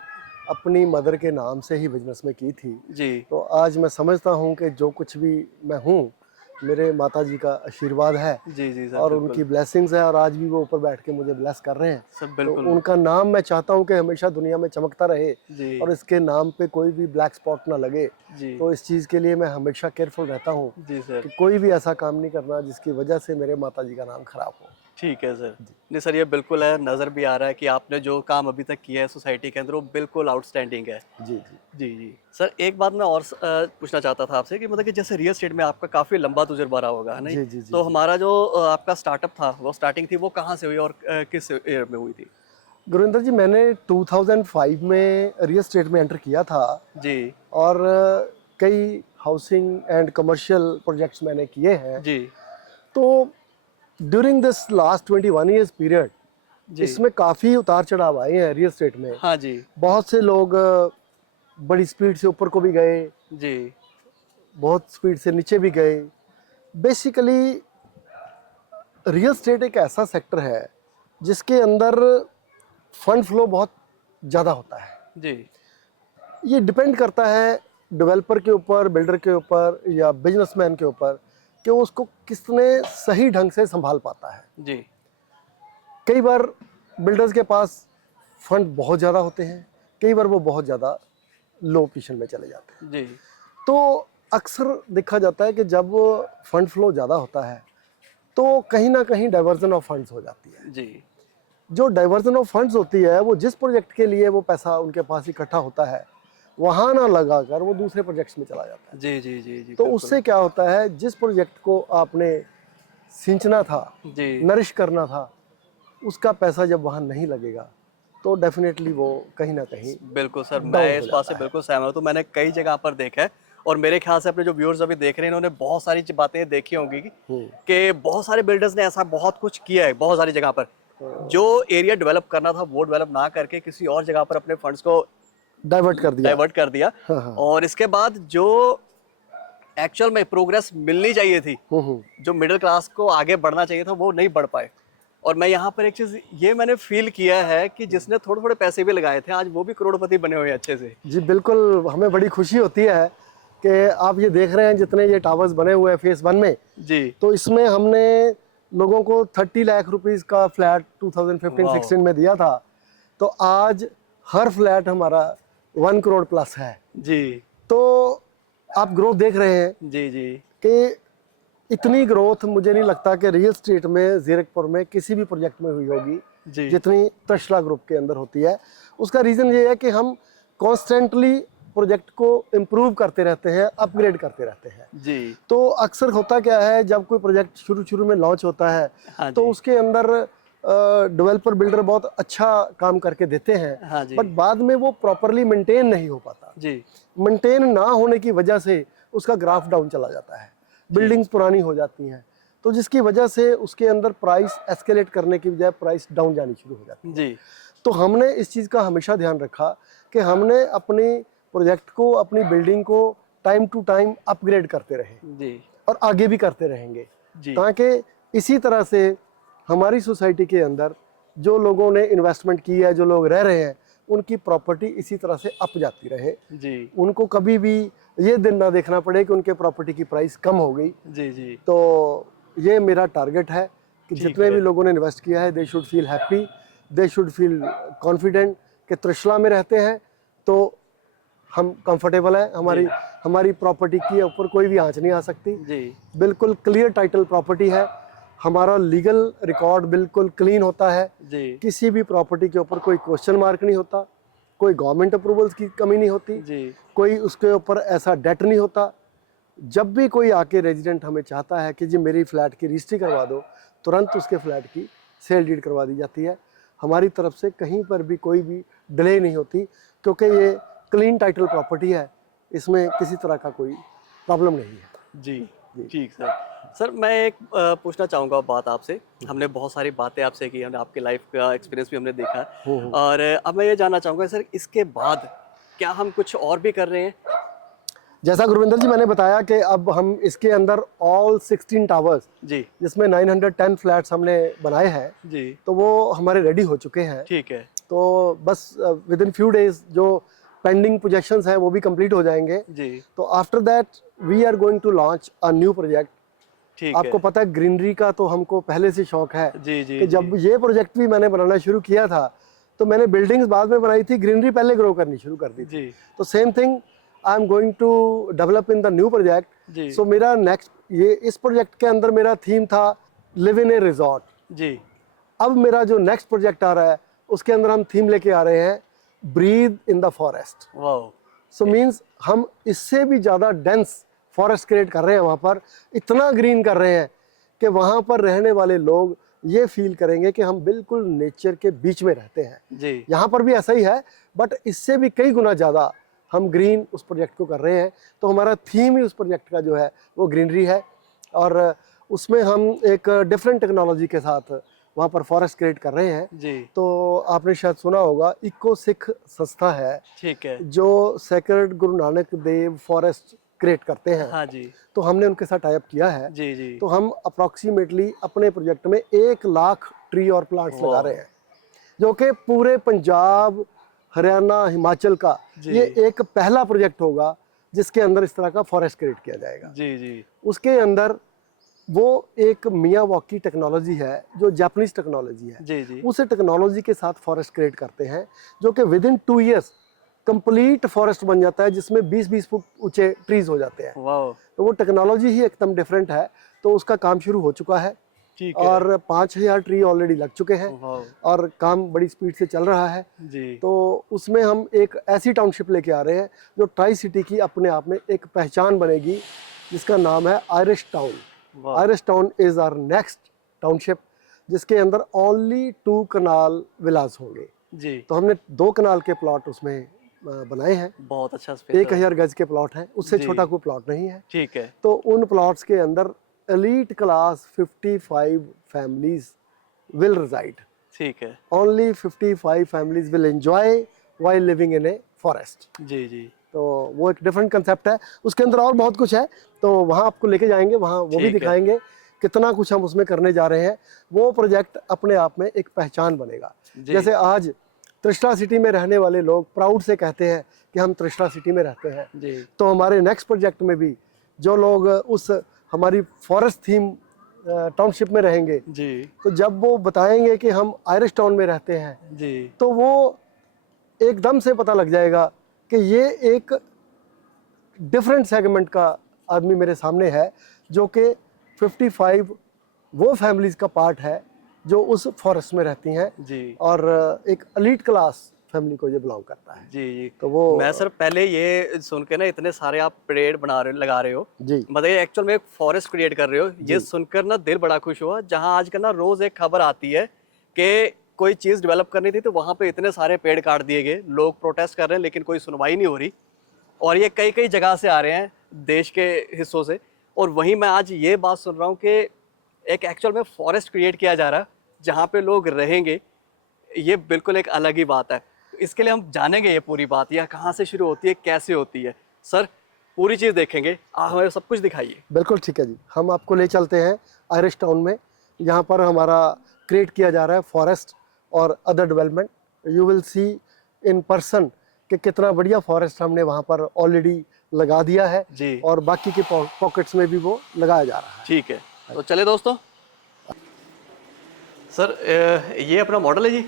अपनी मदर के नाम से ही बिजनेस में की थी। जी, तो आज मैं समझता हूँ कि जो कुछ भी मैं हूँ मेरे माता जी का आशीर्वाद है जी, जी सर, और बिल्कुल। उनकी ब्लेसिंग्स है, और आज भी वो ऊपर बैठ के मुझे ब्लेस कर रहे हैं। सर तो बिल्कुल। उनका नाम मैं चाहता हूँ कि हमेशा दुनिया में चमकता रहे जी, और इसके नाम पे कोई भी ब्लैक स्पॉट ना लगे। जी, तो इस चीज़ के लिए मैं हमेशा केयरफुल रहता हूँ जी सर। कि कोई भी ऐसा काम नहीं करना जिसकी वजह से मेरे माता जी का नाम खराब हो। ठीक है सर। नहीं सर, ये बिल्कुल है, नज़र भी आ रहा है कि आपने जो काम अभी तक किया है सोसाइटी के अंदर वो बिल्कुल आउटस्टैंडिंग है। जी जी। जी, जी। सर एक बात मैं और पूछना चाहता था आपसे कि मतलब कि जैसे रियल एस्टेट में आपका काफ़ी लंबा तजुर्बा रहा होगा, है नहीं? जी जी जी तो जी। हमारा जो आपका स्टार्टअप था, वो स्टार्टिंग थी वो कहाँ से हुई और किस ईयर में हुई थी? गुरिंदर जी, मैंने 2005 में रियल एस्टेट में एंटर किया था जी, और कई हाउसिंग एंड कमर्शियल प्रोजेक्ट्स मैंने किए हैं। जी, तो during this last 21 years period जी। इसमें काफ़ी उतार चढ़ाव आए हैं रियल एस्टेट में। हाँ जी, बहुत से लोग बड़ी स्पीड से ऊपर को भी गए, जी, बहुत स्पीड से नीचे भी गए। बेसिकली रियल एस्टेट एक ऐसा सेक्टर है जिसके अंदर फंड फ्लो बहुत ज़्यादा होता है। जी, ये डिपेंड करता है डेवलपर के ऊपर, बिल्डर के ऊपर या बिजनेसमैन के ऊपर कि वो उसको किसने सही ढंग से संभाल पाता है। जी, कई बार बिल्डर्स के पास फंड बहुत ज़्यादा होते हैं, कई बार वो बहुत ज़्यादा लो पोजीशन में चले जाते हैं। जी, तो अक्सर देखा जाता है कि जब फंड फ्लो ज़्यादा होता है तो कहीं ना कहीं डाइवर्जन ऑफ फंड्स हो जाती है। जी, जो डाइवर्जन ऑफ फंड्स होती है वो जिस प्रोजेक्ट के लिए वो पैसा उनके पास इकट्ठा होता है वहाँ ना लगाकर वो दूसरे प्रोजेक्ट्स में चला जाता है। जी, जी, जी, जी, तो बिल्कुल। उससे क्या होता है, जिस प्रोजेक्ट को आपने सींचना था, जी, नरिश करना था, उसका पैसा जब वहाँ नहीं लगेगा तो डेफिनेटली वो कहीं ना कहीं बिल्कुल सर, डाउन मैं हो इस बात से जाता है। बिल्कुल सहमत हूँ। मैंने कई जगह पर देखा है और मेरे ख्याल से अपने जो व्यूअर्स अभी देख रहे हैं इन्होंने बहुत सारी बातें देखी होंगी कि बहुत सारे बिल्डर्स ने ऐसा बहुत कुछ किया है बहुत सारी जगह पर। जो एरिया डेवलप करना था वो डेवलप ना करके किसी और जगह पर अपने फंड्स को डाइवर्ट कर दिया। डाइवर्ट कर दिया हाँ हाँ। और इसके बाद जो एक्चुअल में प्रोग्रेस मिलनी चाहिए थी, जो मिडिल क्लास को आगे बढ़ना चाहिए था वो नहीं बढ़ पाए। और मैं यहाँ पर एक चीज़ ये मैंने फील किया है कि जिसने थोड़े थोड़े पैसे भी लगाए थे आज वो भी करोड़पति बने हुए हैं अच्छे से। जी बिल्कुल, हमें बड़ी खुशी होती है कि आप ये देख रहे हैं जितने ये टावर्स बने हुए हैं फेज 1 में, जी, तो इसमें हमने लोगों को 30 लाख रुपीस का फ्लैट वाह। 2015-16 में दिया था। तो आज हर फ्लैट हमारा 1 करोड़ प्लस है। जी, तो आप ग्रोथ देख रहे हैं जी, जी, कि इतनी ग्रोथ मुझे नहीं लगता कि रियल एस्टेट में जीरकपुर में किसी भी प्रोजेक्ट में हुई होगी जी, जितनी त्रिशला ग्रुप के अंदर होती है। उसका रीज़न ये है कि हम कॉन्स्टेंटली प्रोजेक्ट को इम्प्रूव करते रहते हैं, अपग्रेड करते रहते हैं। जी, तो अक्सर होता क्या है, जब कोई प्रोजेक्ट शुरू में लॉन्च होता है हाँ तो जी, उसके अंदर डेवलपर बिल्डर बहुत अच्छा काम करके देते हैं, हाँ जी, बट बाद में वो प्रॉपरली मेंटेन नहीं हो पाता। जी, मेंटेन ना होने की वजह से उसका ग्राफ डाउन चला जाता है, बिल्डिंग्स पुरानी हो जाती हैं, तो जिसकी वजह से उसके अंदर प्राइस एस्केलेट करने की बजाय प्राइस डाउन जानी शुरू हो जाती है। जी, तो हमने इस चीज़ का हमेशा ध्यान रखा कि हमने अपनी प्रोजेक्ट को, अपनी बिल्डिंग को टाइम टू टाइम अपग्रेड करते रहे जी, और आगे भी करते रहेंगे, जी, ताकि इसी तरह से हमारी सोसाइटी के अंदर जो लोगों ने इन्वेस्टमेंट की है, जो लोग रह रहे हैं, उनकी प्रॉपर्टी इसी तरह से अप जाती रहे। जी, उनको कभी भी ये दिन ना देखना पड़े कि उनके प्रॉपर्टी की प्राइस कम हो गई। जी, जी, तो ये मेरा टारगेट है कि ठीक जितने है। भी लोगों ने इन्वेस्ट किया है they should feel happy, they should feel confident कि त्रिशला में रहते हैं तो हम कंफर्टेबल हैं, हमारी प्रॉपर्टी के ऊपर कोई भी आंच नहीं आ सकती। जी बिल्कुल क्लियर टाइटल प्रॉपर्टी है, हमारा लीगल रिकॉर्ड बिल्कुल क्लीन होता है, जी किसी भी प्रॉपर्टी के ऊपर कोई क्वेश्चन मार्क नहीं होता, कोई गवर्नमेंट अप्रूवल्स की कमी नहीं होती, जी कोई उसके ऊपर ऐसा डेट नहीं होता। जब भी कोई आके रेजिडेंट हमें चाहता है कि जी मेरी फ्लैट की रजिस्ट्री करवा दो, तुरंत उसके फ्लैट की सेल डीड करवा दी जाती है। हमारी तरफ से कहीं पर भी कोई भी डिले नहीं होती, क्योंकि ये क्लीन टाइटल प्रॉपर्टी है, इसमें किसी तरह का कोई प्रॉब्लम नहीं है। जी ठीक सर। सर मैं एक पूछना चाहूँगा बात आपसे। हमने बहुत सारी बातें आपसे की, हमने आपके लाइफ का एक्सपीरियंस भी हमने देखा और अब मैं ये जानना चाहूँगा सर, इसके बाद क्या हम कुछ और भी कर रहे हैं? जैसा गुरविंदर जी मैंने बताया कि अब हम इसके अंदर ऑल 16 टावर्स, जी जिसमें 910 फ्लैट्स हमने बनाए हैं, जी तो वो हमारे रेडी हो चुके हैं। ठीक है। तो बस विद इन फ्यू डेज जो पेंडिंग प्रोजेक्शंस हैं वो भी कंप्लीट हो जाएंगे। जी तो after that we are going to launch a new project. ठीक आपको है। पता है ग्रीनरी का तो हमको पहले से शौक है जी जी कि जब ये प्रोजेक्ट भी मैंने बनाना शुरू किया था तो मैंने बिल्डिंग्स बाद में बनाई थी, ग्रीनरी पहले ग्रो करनी शुरू कर दी थी। जी तो same thing I am going to develop in the new project. जी सो मेरा नेक्स्ट, ये इस प्रोजेक्ट के अंदर मेरा थीम था लिव इन ए रिजॉर्ट। जी अब मेरा जो नेक्स्ट प्रोजेक्ट आ रहा है उसके अंदर हम थीम लेके आ रहे हैं breathe in the forest. Wow so means हम इससे भी ज़्यादा डेंस फॉरेस्ट क्रिएट कर रहे हैं, वहाँ पर इतना ग्रीन कर रहे हैं कि वहाँ पर रहने वाले लोग ये फील करेंगे कि हम बिल्कुल नेचर के बीच में रहते हैं। जी यहाँ पर भी ऐसा ही है, बट इससे भी कई गुना ज़्यादा हम ग्रीन उस प्रोजेक्ट को कर रहे हैं। तो हमारा थीम ही उस प्रोजेक्ट का जो है वो ग्रीनरी है, और उसमें हम एक डिफरेंट टेक्नोलॉजी के साथ वहाँ पर फॉरेस्ट क्रिएट कर रहे हैं। जी तो आपने शायद सुना होगा, इको सिख संस्था है ठीक है। जो sacred Guru Nanak Dev forest create करते हैं। हाँ जी तो हमने उनके साथ टाई अप किया है। जी जी तो हम अप्रॉक्सीमेटली अपने प्रोजेक्ट में 1 लाख ट्री और प्लांट्स लगा रहे हैं, जो कि पूरे पंजाब, हरियाणा, हिमाचल का जी। ये एक पहला प्रोजेक्ट होगा जिसके अंदर इस तरह का फॉरेस्ट क्रिएट किया जाएगा। जी जी उसके अंदर वो एक मियावाकी टेक्नोलॉजी है जो जापानीज टेक्नोलॉजी है, जी जी उस टेक्नोलॉजी के साथ फॉरेस्ट क्रिएट करते हैं, जो कि with in 2 years complete forest बन जाता है, जिसमें 20-20 फुट ऊंचे ट्रीज हो जाते हैं। वाओ तो वो टेक्नोलॉजी ही एकदम डिफरेंट है। तो उसका काम शुरू हो चुका है ठीक है। और 5000 ट्री ऑलरेडी लग चुके हैं वाओ और काम बड़ी स्पीड से चल रहा है। जी तो उसमें हम एक ऐसी टाउनशिप लेके आ रहे हैं जो ट्राई सिटी की अपने आप में एक पहचान बनेगी, जिसका नाम है आयरिश टाउन। वाह Irish town is our next township, जिसके अंदर ओनली 2 कनाल विलास होंगे। जी तो हमने 2 कनाल के प्लॉट उसमें बनाए हैं। बहुत अच्छा स्पेस 1000 गज के प्लॉट हैं, उससे जी। छोटा कोई प्लॉट नहीं है। ठीक है। तो उन प्लॉट्स के अंदर elite class 55 families will reside. ठीक है। Only 55 families will enjoy while living in a forest. जी जी तो वो एक डिफरेंट कंसेप्ट है, उसके अंदर और बहुत कुछ है, तो वहाँ आपको लेके जाएंगे, वहाँ वो भी ठीक है। दिखाएंगे कितना कुछ हम उसमें करने जा रहे हैं। वो प्रोजेक्ट अपने आप में एक पहचान बनेगा। जी। जैसे आज त्रिशला सिटी में रहने वाले लोग प्राउड से कहते हैं कि हम त्रिशला सिटी में रहते हैं, जी तो हमारे नेक्स्ट प्रोजेक्ट में भी जो लोग उस हमारी फॉरेस्ट थीम टाउनशिप में रहेंगे, जी तो जब वो बताएंगे कि हम आयरिश टाउन में रहते हैं, जी तो वो एकदम से पता लग जाएगा कि ये एक डिफरेंट सेगमेंट का आदमी मेरे सामने है, जो कि 55 वो फैमिलीज का पार्ट है जो उस फॉरेस्ट में रहती हैं, जी और एक एलीट क्लास फैमिली को ये बिलोंग करता है। जी जी तो वो मैं सर पहले ये सुन के ना, इतने सारे आप पेड़ बना रहे हो, लगा रहे हो, जी मतलब ये एक्चुअल में एक फॉरेस्ट क्रिएट कर रहे हो, ये सुनकर ना दिल बड़ा खुश हुआ। जहाँ आजकल ना रोज एक खबर आती है कि कोई चीज़ डेवलप करनी थी तो वहाँ पे इतने सारे पेड़ काट दिए गए, लोग प्रोटेस्ट कर रहे हैं लेकिन कोई सुनवाई नहीं हो रही, और ये कई कई जगह से आ रहे हैं, देश के हिस्सों से। और वहीं मैं आज ये बात सुन रहा हूँ कि एक एक्चुअल में फॉरेस्ट क्रिएट किया जा रहा है जहाँ पे लोग रहेंगे। ये बिल्कुल एक अलग ही बात है। इसके लिए हम जानेंगे ये पूरी बात, या कहाँ से शुरू होती है, कैसे होती है। सर पूरी चीज़ देखेंगे, आप हमें सब कुछ दिखाइए। बिल्कुल ठीक है जी, हम आपको ले चलते हैं आयरिश टाउन में। यहाँ पर हमारा क्रिएट किया जा रहा है फॉरेस्ट और other development. You will see in person कि कितना बढ़िया फॉरेस्ट हमने वहाँ पर ऑलरेडी लगा दिया है, जी और बाकी के पॉकेट्स में भी वो लगाया जा रहा है। ठीक है, तो चले दोस्तों। सर ये अपना मॉडल है जी?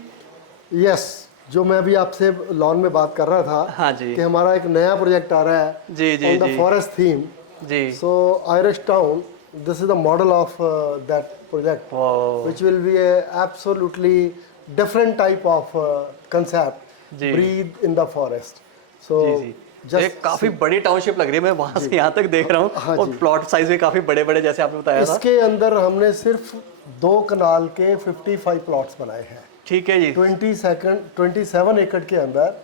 यस, जो मैं अभी आपसे लॉन में बात कर रहा था हाँ जी कि हमारा एक नया प्रोजेक्ट आ रहा है जी जी ऑन द जी फॉरेस्ट थीम। जी So Irish Town, this is the model of that project, वाह which will be a absolutely different type of concept, जी breathe in the forest. So जी जी तो ये काफी just बड़ी टाउनशिप लग रही है, मैं वहां से यहाँ तक देख रहा हूँ हाँ और जी। प्लॉट साइज भी काफी बड़े बड़े जैसे आपने बताया था। इसके अंदर हमने सिर्फ 2 कनाल के 55 प्लॉट्स बनाए हैं। ठीक है जी 27 एकड़ के अंदर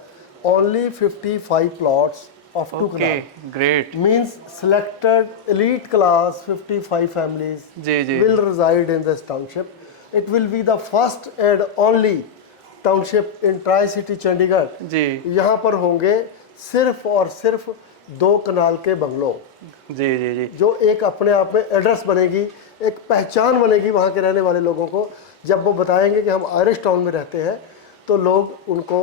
only 55 plots of 2 okay kanal great means selected elite class 55 families जी जी will reside in this township. It will be the first and only township in Tri-City Chandigarh. जी यहाँ पर होंगे सिर्फ और सिर्फ 2 कनाल के बंगलों, जी जी जी जो एक अपने आप में एड्रेस बनेगी, एक पहचान बनेगी वहाँ के रहने वाले लोगों को। जब वो बताएंगे कि हम आयरिश टाउन में रहते हैं तो लोग उनको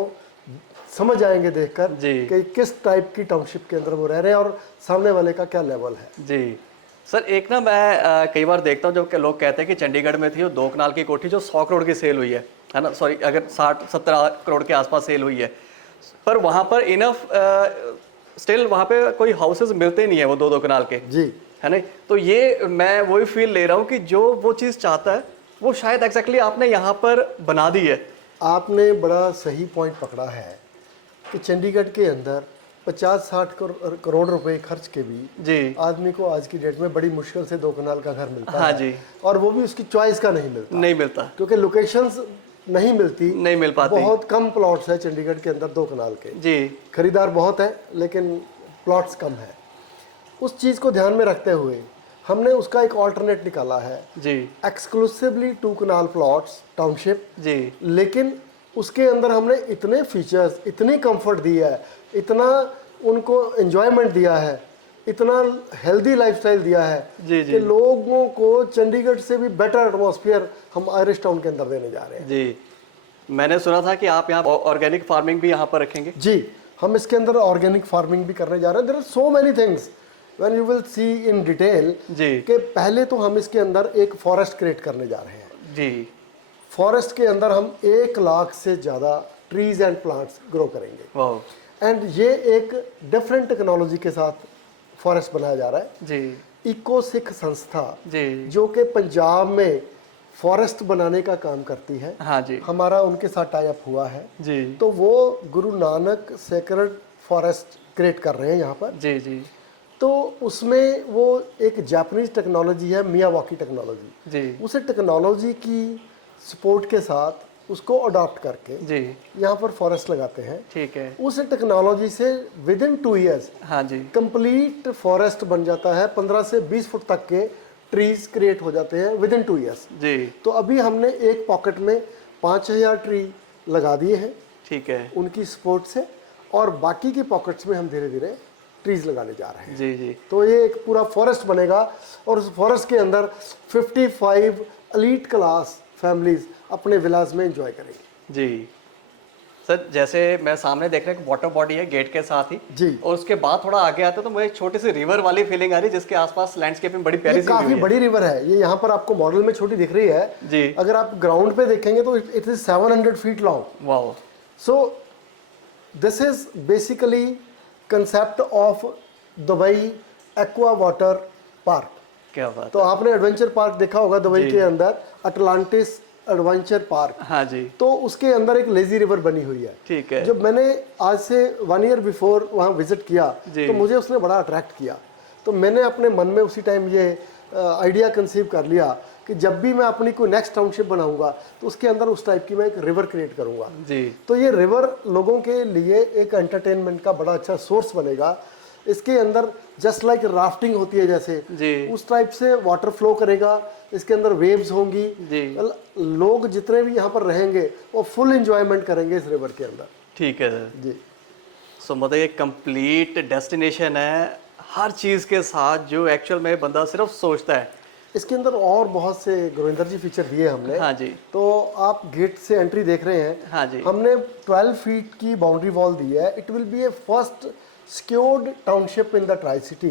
समझ आएंगे देखकर जी। कि किस टाइप की टाउनशिप के अंदर वो रह रहे हैं और सामने वाले का क्या लेवल है। जी सर एक ना मैं कई बार देखता हूँ जब के लोग कहते हैं कि चंडीगढ़ में थी वो 2 कनाल की कोठी जो 100 करोड़ की सेल हुई है ना, सॉरी अगर 60-70 करोड़ के आसपास सेल हुई है, पर वहाँ पर इनफ स्टिल वहाँ पे कोई हाउसेज मिलते नहीं है वो 2-2 कनाल के, जी है ना। तो ये मैं वही फील ले रहा हूँ कि जो वो चीज़ चाहता है वो शायद एग्जैक्टली आपने यहाँ पर बना दी है। आपने बड़ा सही पॉइंट पकड़ा है कि चंडीगढ़ के अंदर 50-60 करोड़ रुपए खर्च के भी जी आदमी को आज की डेट में बड़ी मुश्किल से 2 कनाल का घर मिलता हाँ है। जी और वो भी उसकी चॉइस का नहीं मिलता, नहीं मिलता, क्योंकि लोकेशंस नहीं मिलती, नहीं मिल पाती बहुत कम प्लॉट्स है चंडीगढ़ के अंदर 2 कनाल के। जी खरीदार बहुत है लेकिन प्लॉट्स कम है। उस चीज़ को ध्यान में रखते हुए हमने उसका एक ऑल्टरनेट निकाला है, जी एक्सक्लूसिवली 2 कनाल प्लॉट्स टाउनशिप। जी लेकिन उसके अंदर हमने इतने फीचर्स, इतनी कंफर्ट दी है, इतना उनको एंजॉयमेंट दिया है, इतना हेल्दी लाइफस्टाइल दिया है जी जी कि लोगों को चंडीगढ़ से भी बेटर एटमॉस्फेयर हम आयरिश टाउन के अंदर देने जा रहे हैं। जी मैंने सुना था कि आप यहाँ ऑर्गेनिक फार्मिंग भी यहाँ पर रखेंगे। जी, हम इसके अंदर ऑर्गेनिक फार्मिंग भी करने जा रहे हैं। There are so many things when you will see in detail जी कि पहले तो हम इसके अंदर एक फॉरेस्ट क्रिएट करने जा रहे हैं। जी फॉरेस्ट के अंदर हम 1 लाख से ज़्यादा ट्रीज एंड प्लांट्स ग्रो करेंगे वाह एंड ये एक डिफरेंट टेक्नोलॉजी के साथ फॉरेस्ट बनाया जा रहा है। जी इकोसिख संस्था जी जो कि पंजाब में फॉरेस्ट बनाने का काम करती है, हाँ जी हमारा उनके साथ टाई अप हुआ है। जी तो वो Guru Nanak sacred forest create कर रहे हैं यहाँ पर। जी जी तो उसमें वो एक जापानीज टेक्नोलॉजी है, मियावाकी टेक्नोलॉजी। जी उस टेक्नोलॉजी की सपोर्ट के साथ उसको अडॉप्ट करके जी यहाँ पर फॉरेस्ट लगाते हैं। ठीक है उस टेक्नोलॉजी से विद इन 2 ईयर्स हाँ जी कंप्लीट फॉरेस्ट बन जाता है। 15 से 20 फुट तक के ट्रीज क्रिएट हो जाते हैं विद इन 2 ईयर्स। जी तो अभी हमने एक पॉकेट में 5000 ट्री लगा दिए हैं ठीक है उनकी सपोर्ट से, और बाकी के पॉकेट्स में हम धीरे धीरे ट्रीज लगाने जा रहे हैं। जी जी तो ये एक पूरा फॉरेस्ट बनेगा और उस फॉरेस्ट के अंदर 55 एलीट क्लास फैमिलीज अपने विलास में एंजॉय करेंगे। जी सर जैसे मैं सामने देख रहा हूँ वाटर बॉडी है गेट के साथ ही जी, और उसके बाद थोड़ा आगे आते तो मुझे एक छोटी सी रिवर वाली फीलिंग आ रही है जिसके आसपास लैंडस्केपिंग बड़ी प्यारी ये सी काफी हुई है। बड़ी रिवर है। ये यहाँ पर आपको मॉडल में छोटी दिख रही है, जी अगर आप ग्राउंड पे देखेंगे तो इट इज 700 फीट लॉन्ग। वाह so this is basically concept of Dubai aqua water park. क्या बात तो आपने एडवेंचर पार्क देखा होगा दुबई जी। के अंदर, अटलांटिस एडवेंचर पार्क। हाँ जी तो उसके अंदर एक लेजी रिवर बनी हुई है। ठीक है जब मैंने आज से 1 ईयर बिफोर वहाँ विजिट किया जी। तो मुझे उसने बड़ा अट्रैक्ट किया। तो मैंने अपने मन में उसी टाइम ये आइडिया कंसीव कर लिया कि जब भी मैं अपनी कोई नेक्स्ट टाउनशिप बनाऊंगा तो उसके अंदर उस टाइप की मैं एक रिवर क्रिएट करूंगा। जी तो ये रिवर लोगों के लिए एक एंटरटेनमेंट का बड़ा अच्छा सोर्स बनेगा। इसके अंदर जस्ट लाइक राफ्टिंग होती है जैसे, जी उस टाइप से वाटर फ्लो करेगा, इसके अंदर वेव्स होंगी। जी लोग जितने भी यहाँ पर रहेंगे वो फुल एंजॉयमेंट करेंगे इस रिवर के अंदर। ठीक है सर। जी, सो मतलब ये कंप्लीट डेस्टिनेशन है हर चीज़ के साथ जो एक्चुअल में बंदा सिर्फ सोचता है। इसके अंदर और बहुत से गुरविंदर जी फीचर दिए हमने। हाँ जी तो आप गेट से एंट्री देख रहे हैं। हाँ जी हमने 12 फीट की बाउंड्री वॉल दी है। It will B A first secured township in the tri city,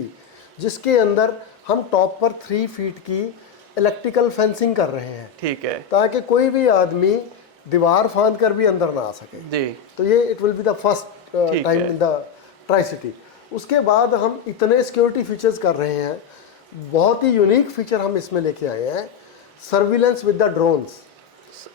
जिसके अंदर हम टॉप पर 3 फीट की इलेक्ट्रिकल फेंसिंग कर रहे हैं ठीक है ताकि कोई भी आदमी दीवार फांद कर भी अंदर ना आ सके। जी तो ये it will be the first time in the tri city. उसके बाद हम इतने सिक्योरिटी फीचर्स कर रहे हैं, बहुत ही यूनिक फीचर हम इसमें लेके आए हैं, surveillance with the drones.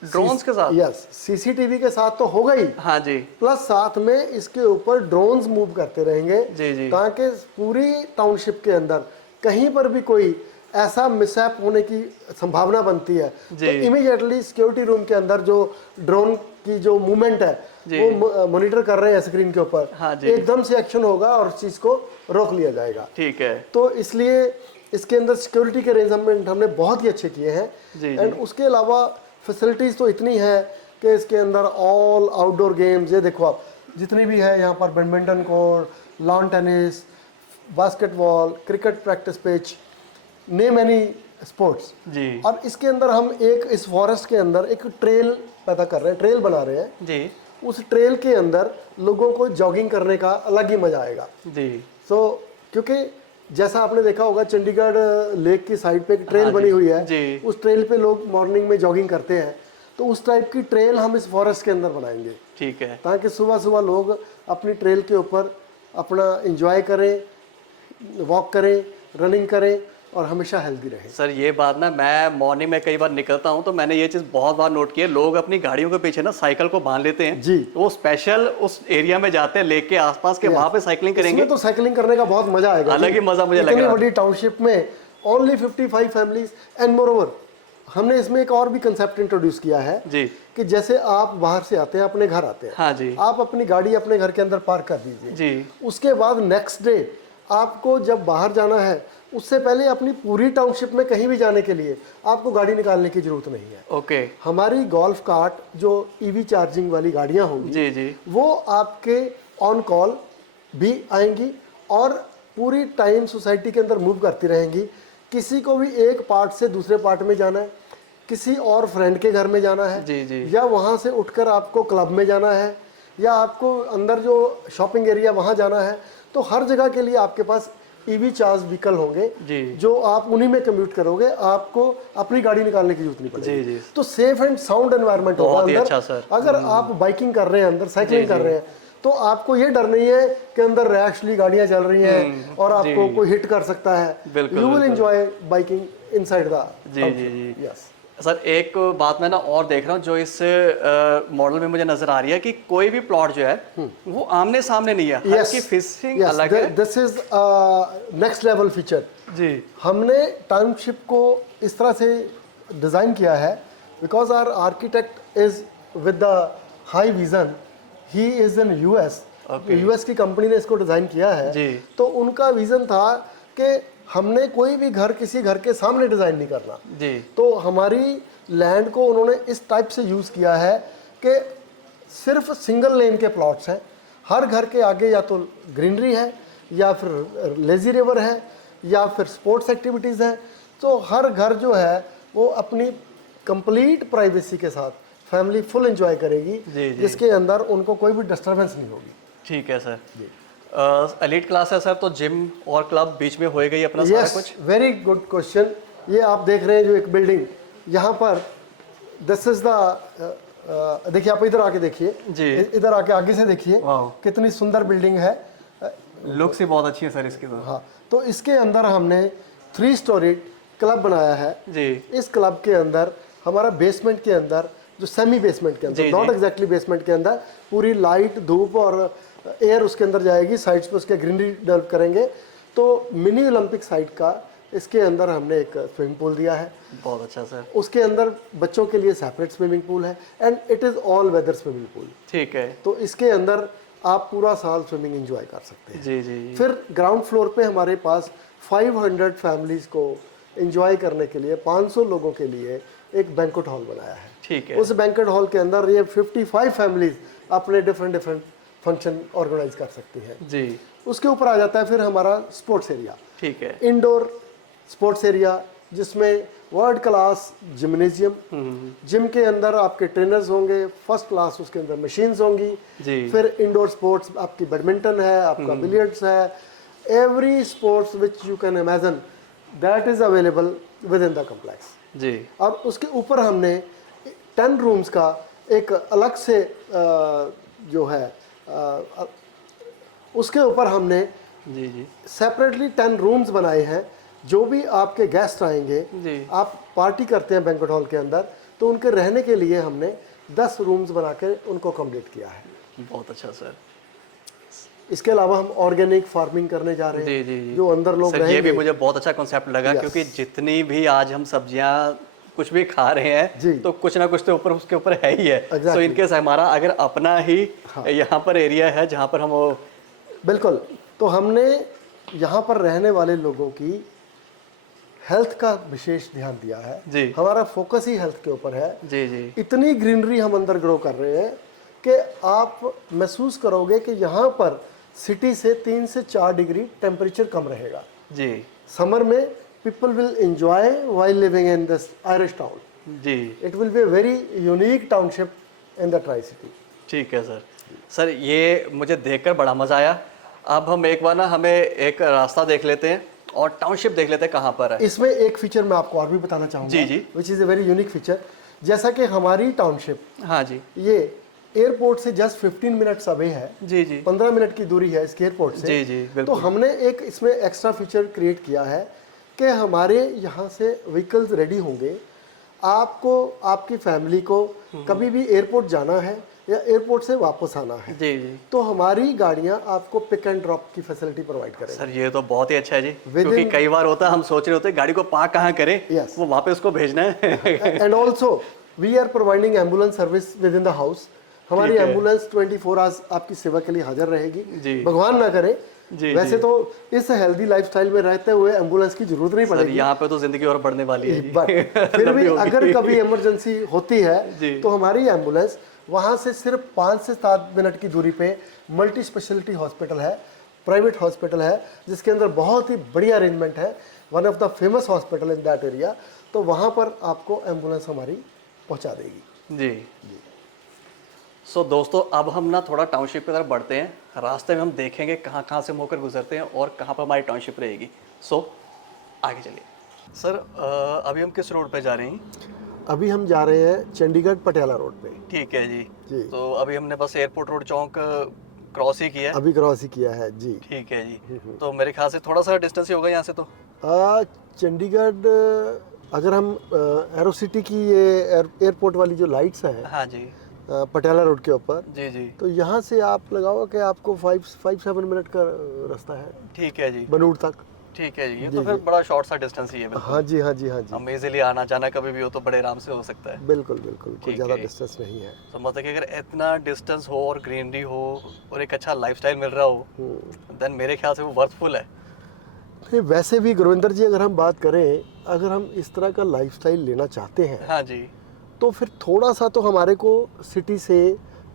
Drones के साथ? यस, सीसीटीवी के साथ तो होगा ही, हाँ जी, प्लस साथ में इसके ऊपर ड्रोन्स मूव करते रहेंगे जी जी, ताकि पूरी टाउनशिप के अंदर कहीं पर भी कोई ऐसा मिसहैप होने की संभावना बनती है तो इमीडिएटली सिक्योरिटी रूम के अंदर जो ड्रोन की जो मूवमेंट है वो मॉनिटर कर रहे हैं स्क्रीन के ऊपर, हाँ जी, एकदम से एक्शन होगा और उस चीज़ को रोक लिया जाएगा। ठीक है। तो इसलिए इसके अंदर सिक्योरिटी के अरेंजमेंट हमने बहुत ही अच्छे किए हैं। एंड उसके अलावा फैसिलिटीज़ तो इतनी है कि इसके अंदर ऑल आउटडोर गेम्स, ये देखो आप जितनी भी है यहाँ पर, badminton court, lawn tennis, basketball, cricket practice pitch, name any sports जी। और इसके अंदर हम एक इस फॉरेस्ट के अंदर एक ट्रेल पैदा कर रहे हैं, ट्रेल बना रहे हैं जी। उस ट्रेल के अंदर लोगों को जॉगिंग करने का अलग ही मजा आएगा जी। क्योंकि जैसा आपने देखा होगा चंडीगढ़ लेक की साइड पे एक ट्रेल बनी हुई है जी। उस ट्रेल पे लोग मॉर्निंग में जॉगिंग करते हैं, तो उस टाइप की ट्रेल हम इस फॉरेस्ट के अंदर बनाएंगे, ठीक है, ताकि सुबह सुबह लोग अपनी ट्रेल के ऊपर अपना एंजॉय करें, वॉक करें, रनिंग करें और हमेशा हेल्दी रहें। सर ये बात ना, मैं मॉर्निंग में कई बार निकलता हूँ तो मैंने ये चीज़ बहुत बार नोट की है, लोग अपनी गाड़ियों के पीछे ना साइकिल को बांध लेते हैं जी, तो वो स्पेशल उस एरिया में जाते हैं लेक के आसपास के, वहाँ पे साइकिलिंग करेंगे इसमें तो साइकिलिंग करने का बहुत मजा आएगा, अलग ही मजा मुझे लग इतनी रहा है। बड़ी टाउनशिप में ओनली 55 फैमिलीज एंड मोरओवर हमने इसमें एक और भी कंसेप्ट इंट्रोड्यूस किया है जी, कि जैसे आप बाहर से आते हैं, अपने घर आते हैं, हाँ जी, आप अपनी गाड़ी अपने घर के अंदर पार्क कर दीजिए जी, उसके बाद नेक्स्ट डे आपको जब बाहर जाना है उससे पहले अपनी पूरी टाउनशिप में कहीं भी जाने के लिए आपको गाड़ी निकालने की जरूरत नहीं है। ओके, हमारी गोल्फ कार्ट जो ईवी चार्जिंग वाली गाड़ियां होंगी जी जी, वो आपके ऑन कॉल भी आएंगी और पूरी टाइम सोसाइटी के अंदर मूव करती रहेंगी। किसी को भी एक पार्ट से दूसरे पार्ट में जाना है, किसी और फ्रेंड के घर में जाना है, जी जी, या वहाँ से उठकर आपको क्लब में जाना है, या आपको अंदर जो शॉपिंग एरिया वहाँ जाना है, तो हर जगह के लिए आपके पास ईवी चार्ज व्हीकल होंगे जी, जो आप उन्हीं में कम्यूट करोगे, आपको अपनी गाड़ी निकालने की जरूरत नहीं पड़ेगी। जी जी, तो सेफ एंड साउंड एनवायरनमेंट होगा बहुत ही अंदर। अच्छा सर। अगर आप बाइकिंग कर रहे हैं, अंदर साइकिलिंग कर रहे हैं, तो आपको ये डर नहीं है कि अंदर रैशली गाड़ियां चल रही हैं और आपको कोई हिट कर सकता है। You will enjoy biking inside the. जी जी जी, यस सर एक बात मैं ना और देख रहा हूँ जो इस मॉडल में मुझे नजर आ रही है कि कोई भी प्लॉट जो है वो आमने सामने नहीं है, हर की फिशिंग अलग है। This is next level feature. जी, हमने टाउनशिप को इस तरह से डिज़ाइन किया है because our architect is with the high vision, he is in US. US की कंपनी ने इसको डिज़ाइन किया है जी, तो उनका विज़न था कि हमने कोई भी घर किसी घर के सामने डिज़ाइन नहीं करना जी, तो हमारी लैंड को उन्होंने इस टाइप से यूज़ किया है कि सिर्फ सिंगल लेन के प्लॉट्स हैं, हर घर के आगे या तो ग्रीनरी है या फिर लेजी रिवर है या फिर स्पोर्ट्स एक्टिविटीज़ हैं, तो हर घर जो है वो अपनी कंप्लीट प्राइवेसी के साथ फैमिली फुल एंजॉय करेगी, जिसके अंदर उनको कोई भी डिस्टर्बेंस नहीं होगी। ठीक है सर। एलीट क्लास है सर, तो जिम और क्लब बीच में होएगा ही अपना सारा कुछ? Very good question. ये आप देख रहे हैं जो एक बिल्डिंग यहाँ पर, दिस इज द, देखिए आप इधर आके देखिए जी, इधर आके आगे से देखिए कितनी सुंदर बिल्डिंग है, लुक्स ही बहुत अच्छी है सर इसकी। तो हाँ, तो इसके अंदर हमने 3 स्टोरी क्लब बनाया है जी, इस क्लब के अंदर हमारा बेसमेंट के अंदर जो सेमी बेसमेंट के अंदर, नॉट एग्जैक्टली बेसमेंट के अंदर, पूरी लाइट धूप और एयर उसके अंदर जाएगी, साइड्स पे उसके ग्रीनरी डेवलप करेंगे। तो मिनी ओलंपिक साइड का इसके अंदर हमने एक स्विमिंग पूल दिया है। बहुत अच्छा सर। उसके अंदर बच्चों के लिए सेपरेट स्विमिंग पूल है and it is all weather swimming pool. ठीक है, तो इसके अंदर आप पूरा साल स्विमिंग एंजॉय कर सकते हैं। जी जी। फिर ग्राउंड फ्लोर पे हमारे पास 500 फैमिलीज़ को एंजॉय करने के लिए, 500 लोगों के लिए एक बैंक्वेट हॉल बनाया है। ठीक है, उस बैंक्वेट हॉल के अंदर ये 55 फैमिलीज अपने डिफरेंट फंक्शन ऑर्गेनाइज कर सकती है जी। उसके ऊपर आ जाता है फिर हमारा स्पोर्ट्स एरिया, ठीक है, इंडोर स्पोर्ट्स एरिया, जिसमें वर्ल्ड क्लास जिम्नेजियम, जिम के अंदर आपके ट्रेनर्स होंगे, फर्स्ट क्लास उसके अंदर मशीन्स होंगी जी। फिर इंडोर स्पोर्ट्स आपकी बैडमिंटन है, आपका बिलियर्ड्स है, every sports which you can imagine that is available within the complex जी। और उसके ऊपर हमने 10 रूम्स का एक अलग से जो है उसके ऊपर हमने जी जी सेपरेटली 10 रूम्स बनाए हैं। जो भी आपके गेस्ट आएंगे, जी। आप पार्टी करते हैं बैंक्वेट हॉल के अंदर, तो उनके रहने के लिए हमने 10 रूम्स बना के उनको कंप्लीट किया है। बहुत अच्छा सर। इसके अलावा हम ऑर्गेनिक फार्मिंग करने जा रहे जी हैं, जी जी। जो अंदर लोग सर ये भी रहेंगे। मुझे बहुत अच्छा कॉन्सेप्ट लगा, Yes. क्योंकि जितनी भी आज हम सब्जियां कुछ भी खा रहे हैं जी। तो कुछ ना कुछ तो ऊपर उसके ऊपर है ही है। Exactly. सो इनकेस हमारा अगर अपना ही यहाँ पर एरिया है जहाँ पर हम बिल्कुल, तो हमने यहाँ पर रहने वाले लोगों की हेल्थ का विशेष ध्यान दिया है। जी हमारा फोकस ही हेल्थ के ऊपर है। जी जी इतनी ग्रीनरी हम अंदर ग्रो कर रहे हैं कि आप महसूस करोगे कि यहाँ पर सिटी से 3 से 4 डिग्री टेम्परेचर कम रहेगा। जी समर में people will enjoy while living in this Irish town. जी। It will be a very unique township in the tri city. ठीक है सर। सर ये मुझे देखकर बड़ा मज़ा आया। अब हम एक बार ना हमें एक रास्ता देख लेते हैं और टाउनशिप देख लेते हैं कहाँ पर है। इसमें एक फीचर मैं आपको और भी बताना चाहूँगा, जी जी। Which is a very unique feature. जैसा कि हमारी टाउनशिप हाँ जी ये एयरपोर्ट से जस्ट 15 मिनट्स अवे है, जी जी 15 मिनट की दूरी है इसके एयरपोर्ट से। जी जी तो बिल्कुल। हमने एक इसमें एक्स्ट्रा फीचर क्रिएट किया है कि हमारे यहाँ से व्हीकल्स रेडी होंगे। आपको, आपकी फैमिली को कभी भी एयरपोर्ट जाना है या एयरपोर्ट से वापस आना है, जी जी। तो हमारी गाड़ियाँ आपको पिक एंड ड्रॉप की फैसिलिटी प्रोवाइड करेंगी। सर ये तो बहुत ही अच्छा है जी, Within- क्योंकि कई बार होता है हम सोच रहे होते हैं गाड़ी को पार्क कहाँ करें, Yes. वो वहाँ पे उसको भेजना है। And also we are providing ambulance service within the house. हमारी ठीक है। एम्बुलेंस 24 आवर्स आपकी सेवा के लिए हाजिर रहेगी। जी। भगवान ना करे, जी, वैसे जी। तो इस हेल्दी लाइफस्टाइल में रहते हुए एम्बुलेंस की जरूरत नहीं सर पड़ेगी। यहाँ पे तो जिंदगी और बढ़ने वाली है जी। बट फिर भी लंबी होगी। अगर कभी इमरजेंसी होती जी। है तो हमारी एम्बुलेंस वहाँ से सिर्फ 5 से 7 मिनट की दूरी पे मल्टी स्पेशलिटी हॉस्पिटल है, प्राइवेट हॉस्पिटल है, जिसके अंदर बहुत ही बढ़िया अरेंजमेंट है, one of the famous hospital in that area. तो वहाँ पर आपको एम्बुलेंस हमारी पहुँचा देगी। जी। सो दोस्तों अब हम ना थोड़ा टाउनशिप की तरफ बढ़ते हैं। रास्ते में हम देखेंगे कहाँ कहाँ से हम होकर गुजरते हैं और कहाँ पर हमारी टाउनशिप रहेगी। सो आगे चलिए। सर अभी हम किस रोड पे जा रहे हैं? अभी हम जा रहे हैं चंडीगढ़ पटियाला रोड पे। ठीक है जी। जी। तो अभी हमने बस एयरपोर्ट रोड चौक क्रॉस ही किया है। अभी क्रॉस ही किया है जी। ठीक है जी। तो मेरे ख्याल से थोड़ा सा डिस्टेंस ही होगा यहाँ से तो। चंडीगढ़, अगर हम एरो सिटी की ये एयरपोर्ट वाली जो लाइट्स हैं हाँ जी पटियाला रोड के ऊपर, जी जी। तो यहाँ से आप लगाओ कि आपको 5-7 मिनट का रास्ता है ठीक है जी। बनूड़ तक। ठीक है जी। ये तो फिर बड़ा शॉर्ट सा डिस्टेंस ही है। बिल्कुल। हाँ जी हाँ जी हाँ जी, हम इजीली आना जाना कभी भी हो तो बड़े आराम से हो सकता है। बिल्कुल बिल्कुल, कोई ठीक ज़्यादा है। डिस्टेंस नहीं है। तो मतलब कि अगर इतना डिस्टेंस हो और ग्रीनरी हो और एक अच्छा लाइफस्टाइल मिल रहा हो देन मेरे ख्याल से वो वर्थफुल है। नहीं, वैसे भी गुरविंदर जी, अगर हम बात करें, अगर हम इस तरह का लाइफस्टाइल लेना चाहते हैं हाँ जी तो फिर थोड़ा सा तो हमारे को सिटी से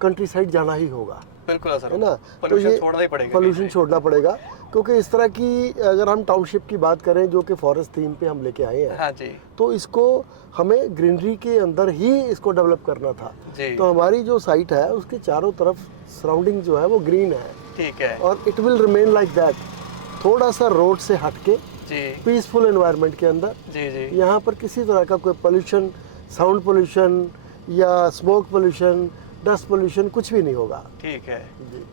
कंट्री साइड जाना ही होगा, बिल्कुल सर। है ना। पोल्यूशन छोड़ना ही पड़ेगा। पोल्यूशन छोड़ना पड़ेगा, क्योंकि इस तरह की अगर हम टाउनशिप की बात करें जो कि फॉरेस्ट थीम पे हम लेके आए हैं, हाँ जी तो इसको हमें ग्रीनरी के अंदर ही इसको डेवलप करना था। जी। तो हमारी जो साइट है उसके चारों तरफ सराउंडिंग जो है वो ग्रीन है, ठीक है और it will remain like that. थोड़ा सा रोड से हटके जी पीसफुल एनवायरनमेंट के अंदर, जी जी यहाँ पर किसी तरह का कोई पोल्यूशन, साउंड पोल्यूशन या स्मोक पोल्यूशन, डस्ट पोल्यूशन कुछ भी नहीं होगा। ठीक है। जी।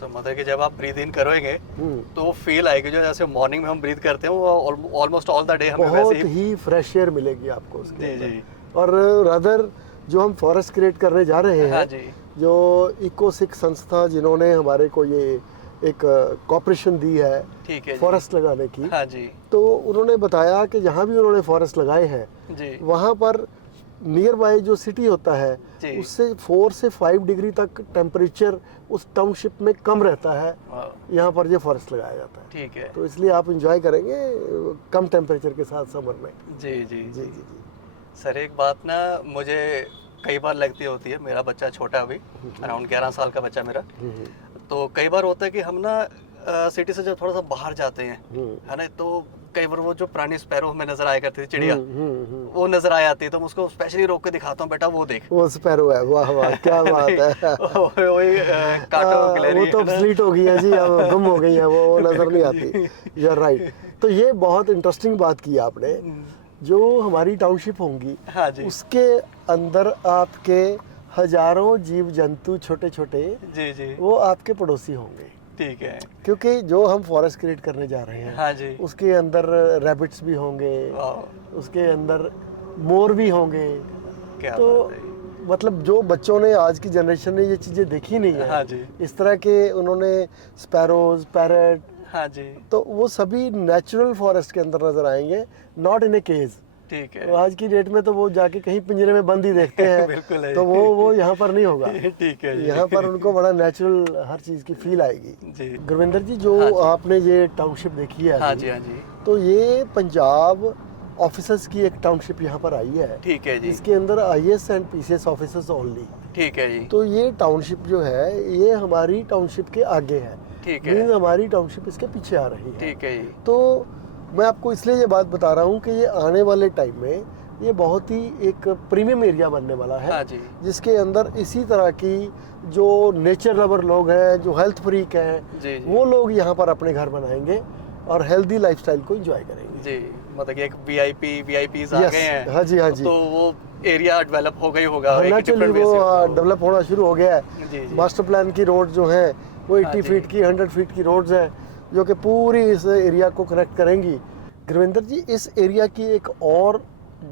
सो मतलब कि जब आप ब्रीथ इन करोगे हम्म। तो वो फील आएगी जो जैसे मॉर्निंग में हम ब्रीथ करते हैं वो ऑलमोस्ट ऑल द डे हमें बहुत वैसे ही। ही फ्रेश एयर मिलेगी आपको उसके जी अंदर। जी और रादर जो हम फॉरेस्ट क्रिएट करने जा रहे हाँ हैं, जी जो इकोसिक संस्था जिन्होंने हमारे को ये एक कॉपरेशन दी है ठीक है जी। फॉरेस्ट लगाने की, हाँ जी तो उन्होंने बताया कि जहाँ भी उन्होंने फॉरेस्ट लगाए हैं जी वहाँ पर नियर बाय जो सिटी होता है जी। उससे 4 से 5 डिग्री तक टेम्परेचर उस टाउनशिप में कम रहता है, वाह, यहाँ पर जो फॉरेस्ट लगाया जाता है। ठीक है तो इसलिए आप इंजॉय करेंगे कम टेम्परेचर के साथ समर में। जी जी जी जी। जी जी। सर एक बात ना मुझे कई बार लगती होती है, मेरा बच्चा छोटा अभी अराउंड 11 साल का बच्चा मेरा, तो कई बार होता है कि हम ना सिटी से जब थोड़ा सा बाहर जाते हैं है ना, तो कई बार वो जो पुरानी स्पैरो हमें नजर आया करती थी चिड़िया, वो नजर आ जाती है, तो मैं उसको स्पेशली रोक के दिखाता हूँ, बेटा वो देख वो स्पैरो है, वाह वाह क्या बात है। वही काटो गिलहरी वो तो है ना। obsolete हो गई है जी, अब गुम हो गई है, वो नजर नहीं आती। You are right. तो ये बहुत इंटरेस्टिंग बात की आपने। जो हमारी टाउनशिप होंगी हाँ जी उसके अंदर आपके हजारों जीव जंतु छोटे छोटे जी जी। वो आपके पड़ोसी होंगे, ठीक है। क्योंकि जो हम फॉरेस्ट क्रिएट करने जा रहे हैं हाँ जी। उसके अंदर रैबिट्स भी होंगे, वाह, उसके अंदर मोर भी होंगे। क्या तो बात है। मतलब जो बच्चों ने, आज की जनरेशन ने ये चीज़ें देखी नहीं है, हाँ जी। इस तरह के उन्होंने स्पैरोज, पैरट, हाँ जी। तो वो सभी नेचुरल फॉरेस्ट के अंदर नजर आएंगे, नॉट इन ए केज। ठीक तो है। आज की डेट में तो वो जाके कहीं पिंजरे में बंद ही देखते हैं बिल्कुल है। तो वो यहाँ पर नहीं होगा। ठीक है जी। यहाँ पर उनको बड़ा नेचुरल हर चीज़ की फील आएगी। जी। गुरविंदर जी, जो हाँ जी। आपने ये टाउनशिप देखी है हाँ अभी, जी हाँ जी। तो ये पंजाब ऑफिसर्स की एक टाउनशिप यहाँ पर आई है, ठीक है जी। जिसके अंदर IAS and PCS officers only. ठीक है जी। तो ये टाउनशिप जो है ये हमारी टाउनशिप के आगे है, ठीक है। मीन्स हमारी टाउनशिप इसके पीछे आ रही है। ठीक है जी। तो मैं आपको इसलिए ये बात बता रहा हूँ कि ये आने वाले टाइम में ये बहुत ही एक प्रीमियम एरिया बनने वाला है, हाँ जी। जिसके अंदर इसी तरह की जो नेचर लवर लोग हैं, जो हेल्थ फ्रीक हैं, जी जी। वो लोग यहाँ पर अपने घर बनाएंगे और हेल्दी लाइफस्टाइल को एंजॉय करेंगे। जी, मतलब कि एक VIPs आ Yes, गए हैं। हाँ जी, हाँ जी। तो वो एरिया डेवलप हो गई होगा एक नेचुरली different way वो से। डेवलप होना शुरू हो गया है। जी जी। मास्टर प्लान की रोड जो हैं वो 80 हाँ जी। फीट की, 100 फीट की रोड्स हैं, जो कि पूरी इस एरिया को कनेक्ट करेंगी। गुरविंदर जी, इस एरिया की एक और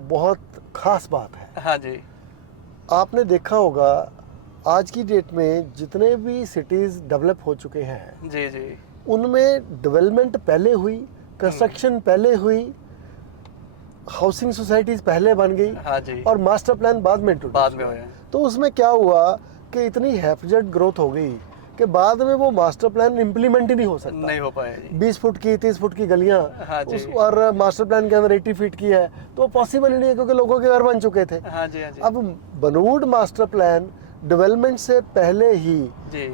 बहुत ख़ास बात है, हाँ जी। आपने देखा होगा आज की डेट में जितने भी सिटीज़ डेवलप हो चुके हैं जी जी। उनमें डेवलपमेंट पहले हुई, कंस्ट्रक्शन पहले हुई, हाउसिंग सोसाइटीज़ पहले बन गई हाँ जी। और मास्टर प्लान बाद में introduce बाद में हुआ। हुए। तो उसमें क्या हुआ कि इतनी हैफजट ग्रोथ हो गई कि बाद में वो मास्टर प्लान इम्प्लीमेंट ही नहीं हो सकता। नहीं हो पाया जी। 20 फुट की, 30 फुट की गलियां हाँ जी। और मास्टर प्लान के अंदर 80 फीट की है, तो पॉसिबल ही नहीं है, क्योंकि लोगों के घर बन चुके थे। हाँ जी हाँ जी। अब बनूड मास्टर प्लान डेवलपमेंट से पहले ही जी।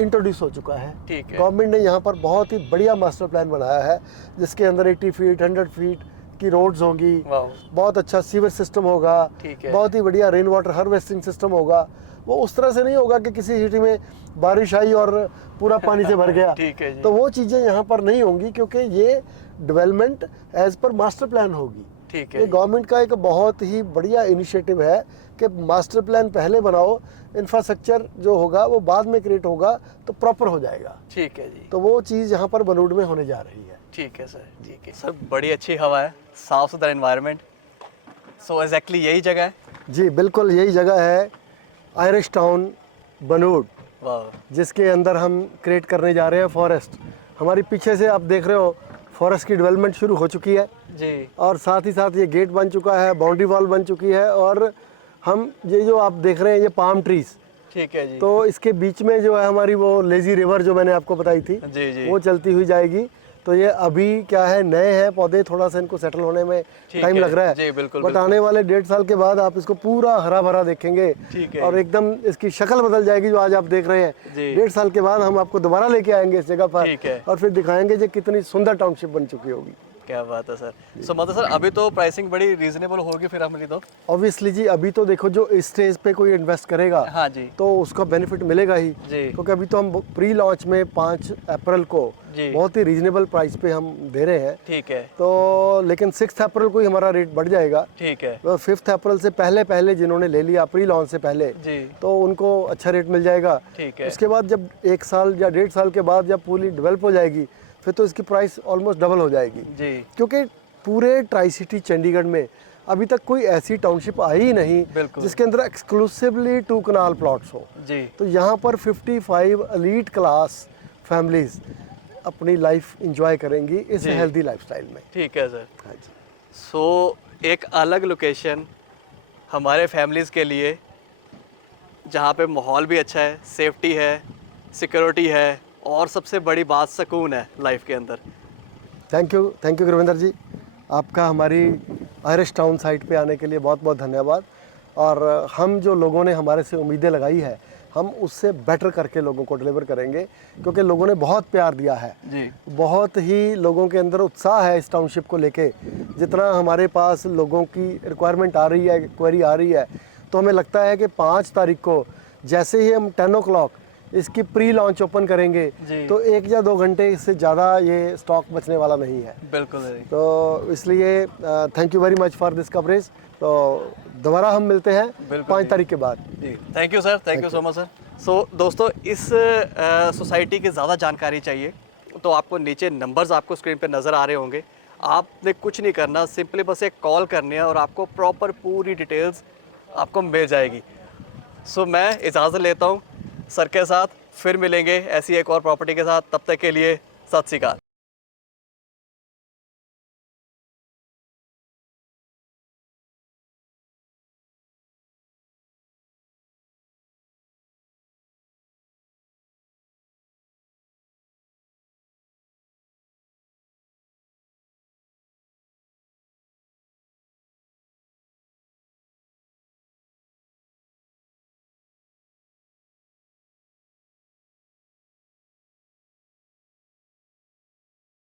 इंट्रोड्यूस हो चुका है। ठीक है। गवर्नमेंट ने यहाँ पर बहुत ही बढ़िया मास्टर प्लान बनाया है, जिसके अंदर 80 फीट, 100 फीट की रोड्स होंगी, वाह। बहुत अच्छा सीवर सिस्टम होगा, ठीक है। बहुत ही बढ़िया रेन वाटर हार्वेस्टिंग सिस्टम होगा। वो उस तरह से नहीं होगा कि किसी सिटी में बारिश आई और पूरा पानी से भर गया। ठीक है जी। तो वो चीज़ें यहाँ पर नहीं होंगी, क्योंकि ये development as per master plan होगी। ठीक है ये जी। गवर्नमेंट का एक बहुत ही बढ़िया इनिशिएटिव है कि मास्टर प्लान पहले बनाओ, इंफ्रास्ट्रक्चर जो होगा वो बाद में क्रिएट होगा तो प्रॉपर हो जाएगा। ठीक है जी। तो वो चीज़ यहाँ पर बनूड में होने जा रही है। ठीक है सर। ठीक है सर, बड़ी अच्छी हवा है, साफ सुथरा एनवायरनमेंट। सो एग्जैक्टली यही जगह है। जी बिल्कुल, यही जगह है आयरिश टाउन बनूड, वाह। जिसके अंदर हम क्रिएट करने जा रहे हैं फॉरेस्ट। हमारी पीछे से आप देख रहे हो फॉरेस्ट की डेवलपमेंट शुरू हो चुकी है, जी। और साथ ही साथ ये गेट बन चुका है, बाउंड्री वॉल बन चुकी है, और हम ये जो आप देख रहे हैं ये पाम ट्रीज, ठीक है जी। तो इसके बीच में जो है हमारी वो लेजी रिवर जो मैंने आपको बताई थी, जी जी। वो चलती हुई जाएगी। तो ये अभी क्या है, नए हैं पौधे, थोड़ा सा इनको सेटल होने में ठीक टाइम है। लग रहा है। जी, बिल्कुल, बट बिल्कुल। आने वाले 1.5 साल के बाद आप इसको पूरा हरा भरा देखेंगे, ठीक है। और एकदम इसकी शक्ल बदल जाएगी जो आज आप देख रहे हैं। जी। 1.5 साल के बाद हम आपको दोबारा लेके आएंगे इस जगह पर, ठीक है। और फिर दिखाएंगे कि कितनी सुंदर टाउनशिप बन चुकी होगी। क्या बात है सर। सो मतलब सर अभी तो प्राइसिंग बड़ी रीजनेबल होगी फिर हमारी तो। ऑब्वियसली जी, अभी तो देखो जो इस स्टेज पे कोई इन्वेस्ट करेगा हाँ जी। तो उसका बेनिफिट मिलेगा ही, जी। क्योंकि अभी तो हम प्री लॉन्च में 5 अप्रैल को जी। बहुत ही रीजनेबल प्राइस पे हम दे रहे हैं। ठीक है। तो लेकिन 6 अप्रैल को ही हमारा रेट बढ़ जाएगा। ठीक है। तो 5 अप्रैल से पहले जिन्होंने ले लिया प्री लॉन्च से पहले, जी। तो उनको अच्छा रेट मिल जाएगा। ठीक है। उसके बाद जब 1 साल या 1.5 साल के बाद जब पूरी डेवलप हो जाएगी, फिर तो इसकी प्राइस ऑलमोस्ट डबल हो जाएगी। जी। क्योंकि पूरे ट्राई सिटी चंडीगढ़ में अभी तक कोई ऐसी टाउनशिप आई ही नहीं बिल्कुल। जिसके अंदर एक्सक्लूसिवली 2 कनाल प्लॉट्स हो। जी। तो यहाँ पर 55 एलीट क्लास फैमिलीज अपनी लाइफ एंजॉय करेंगी इस जी। हेल्दी लाइफस्टाइल में। ठीक है सर। हाँ जी। सो एक अलग लोकेशन हमारे फैमिलीज़ के लिए, जहाँ पे माहौल भी अच्छा है, सेफ्टी है, सिक्योरिटी है, और सबसे बड़ी बात सुकून है लाइफ के अंदर। थैंक यू गुरविंदर जी, आपका हमारी आयरिश टाउन साइट पे आने के लिए बहुत बहुत धन्यवाद। और हम जो लोगों ने हमारे से उम्मीदें लगाई है, हम उससे बेटर करके लोगों को डिलीवर करेंगे, क्योंकि लोगों ने बहुत प्यार दिया है। जी। बहुत ही लोगों के अंदर उत्साह है इस टाउनशिप को लेके। जितना हमारे पास लोगों की रिक्वायरमेंट आ रही है, क्वेरी आ रही है, तो हमें लगता है कि 5 तारीख को जैसे ही हम 10 o'clock इसकी प्री लॉन्च ओपन करेंगे, जी। तो 1 या 2 घंटे इससे ज़्यादा ये स्टॉक बचने वाला नहीं है। बिल्कुल है। तो इसलिए thank you very much for this coverage. तो दोबारा हम मिलते हैं बिल्कुल 5 जी। तारीख के बाद। जी thank you sir, thank you so much sir. So दोस्तों, इस सोसाइटी की ज़्यादा जानकारी चाहिए तो आपको नीचे नंबर्स आपको स्क्रीन पे नज़र आ रहे होंगे। आपने कुछ नहीं करना, सिंपली बस एक कॉल करनी है और आपको प्रॉपर पूरी डिटेल्स आपको मिल जाएगी। सो मैं इजाज़त लेता हूँ सर के साथ, फिर मिलेंगे ऐसी एक और प्रॉपर्टी के साथ। तब तक के लिए सत श्री अकाल।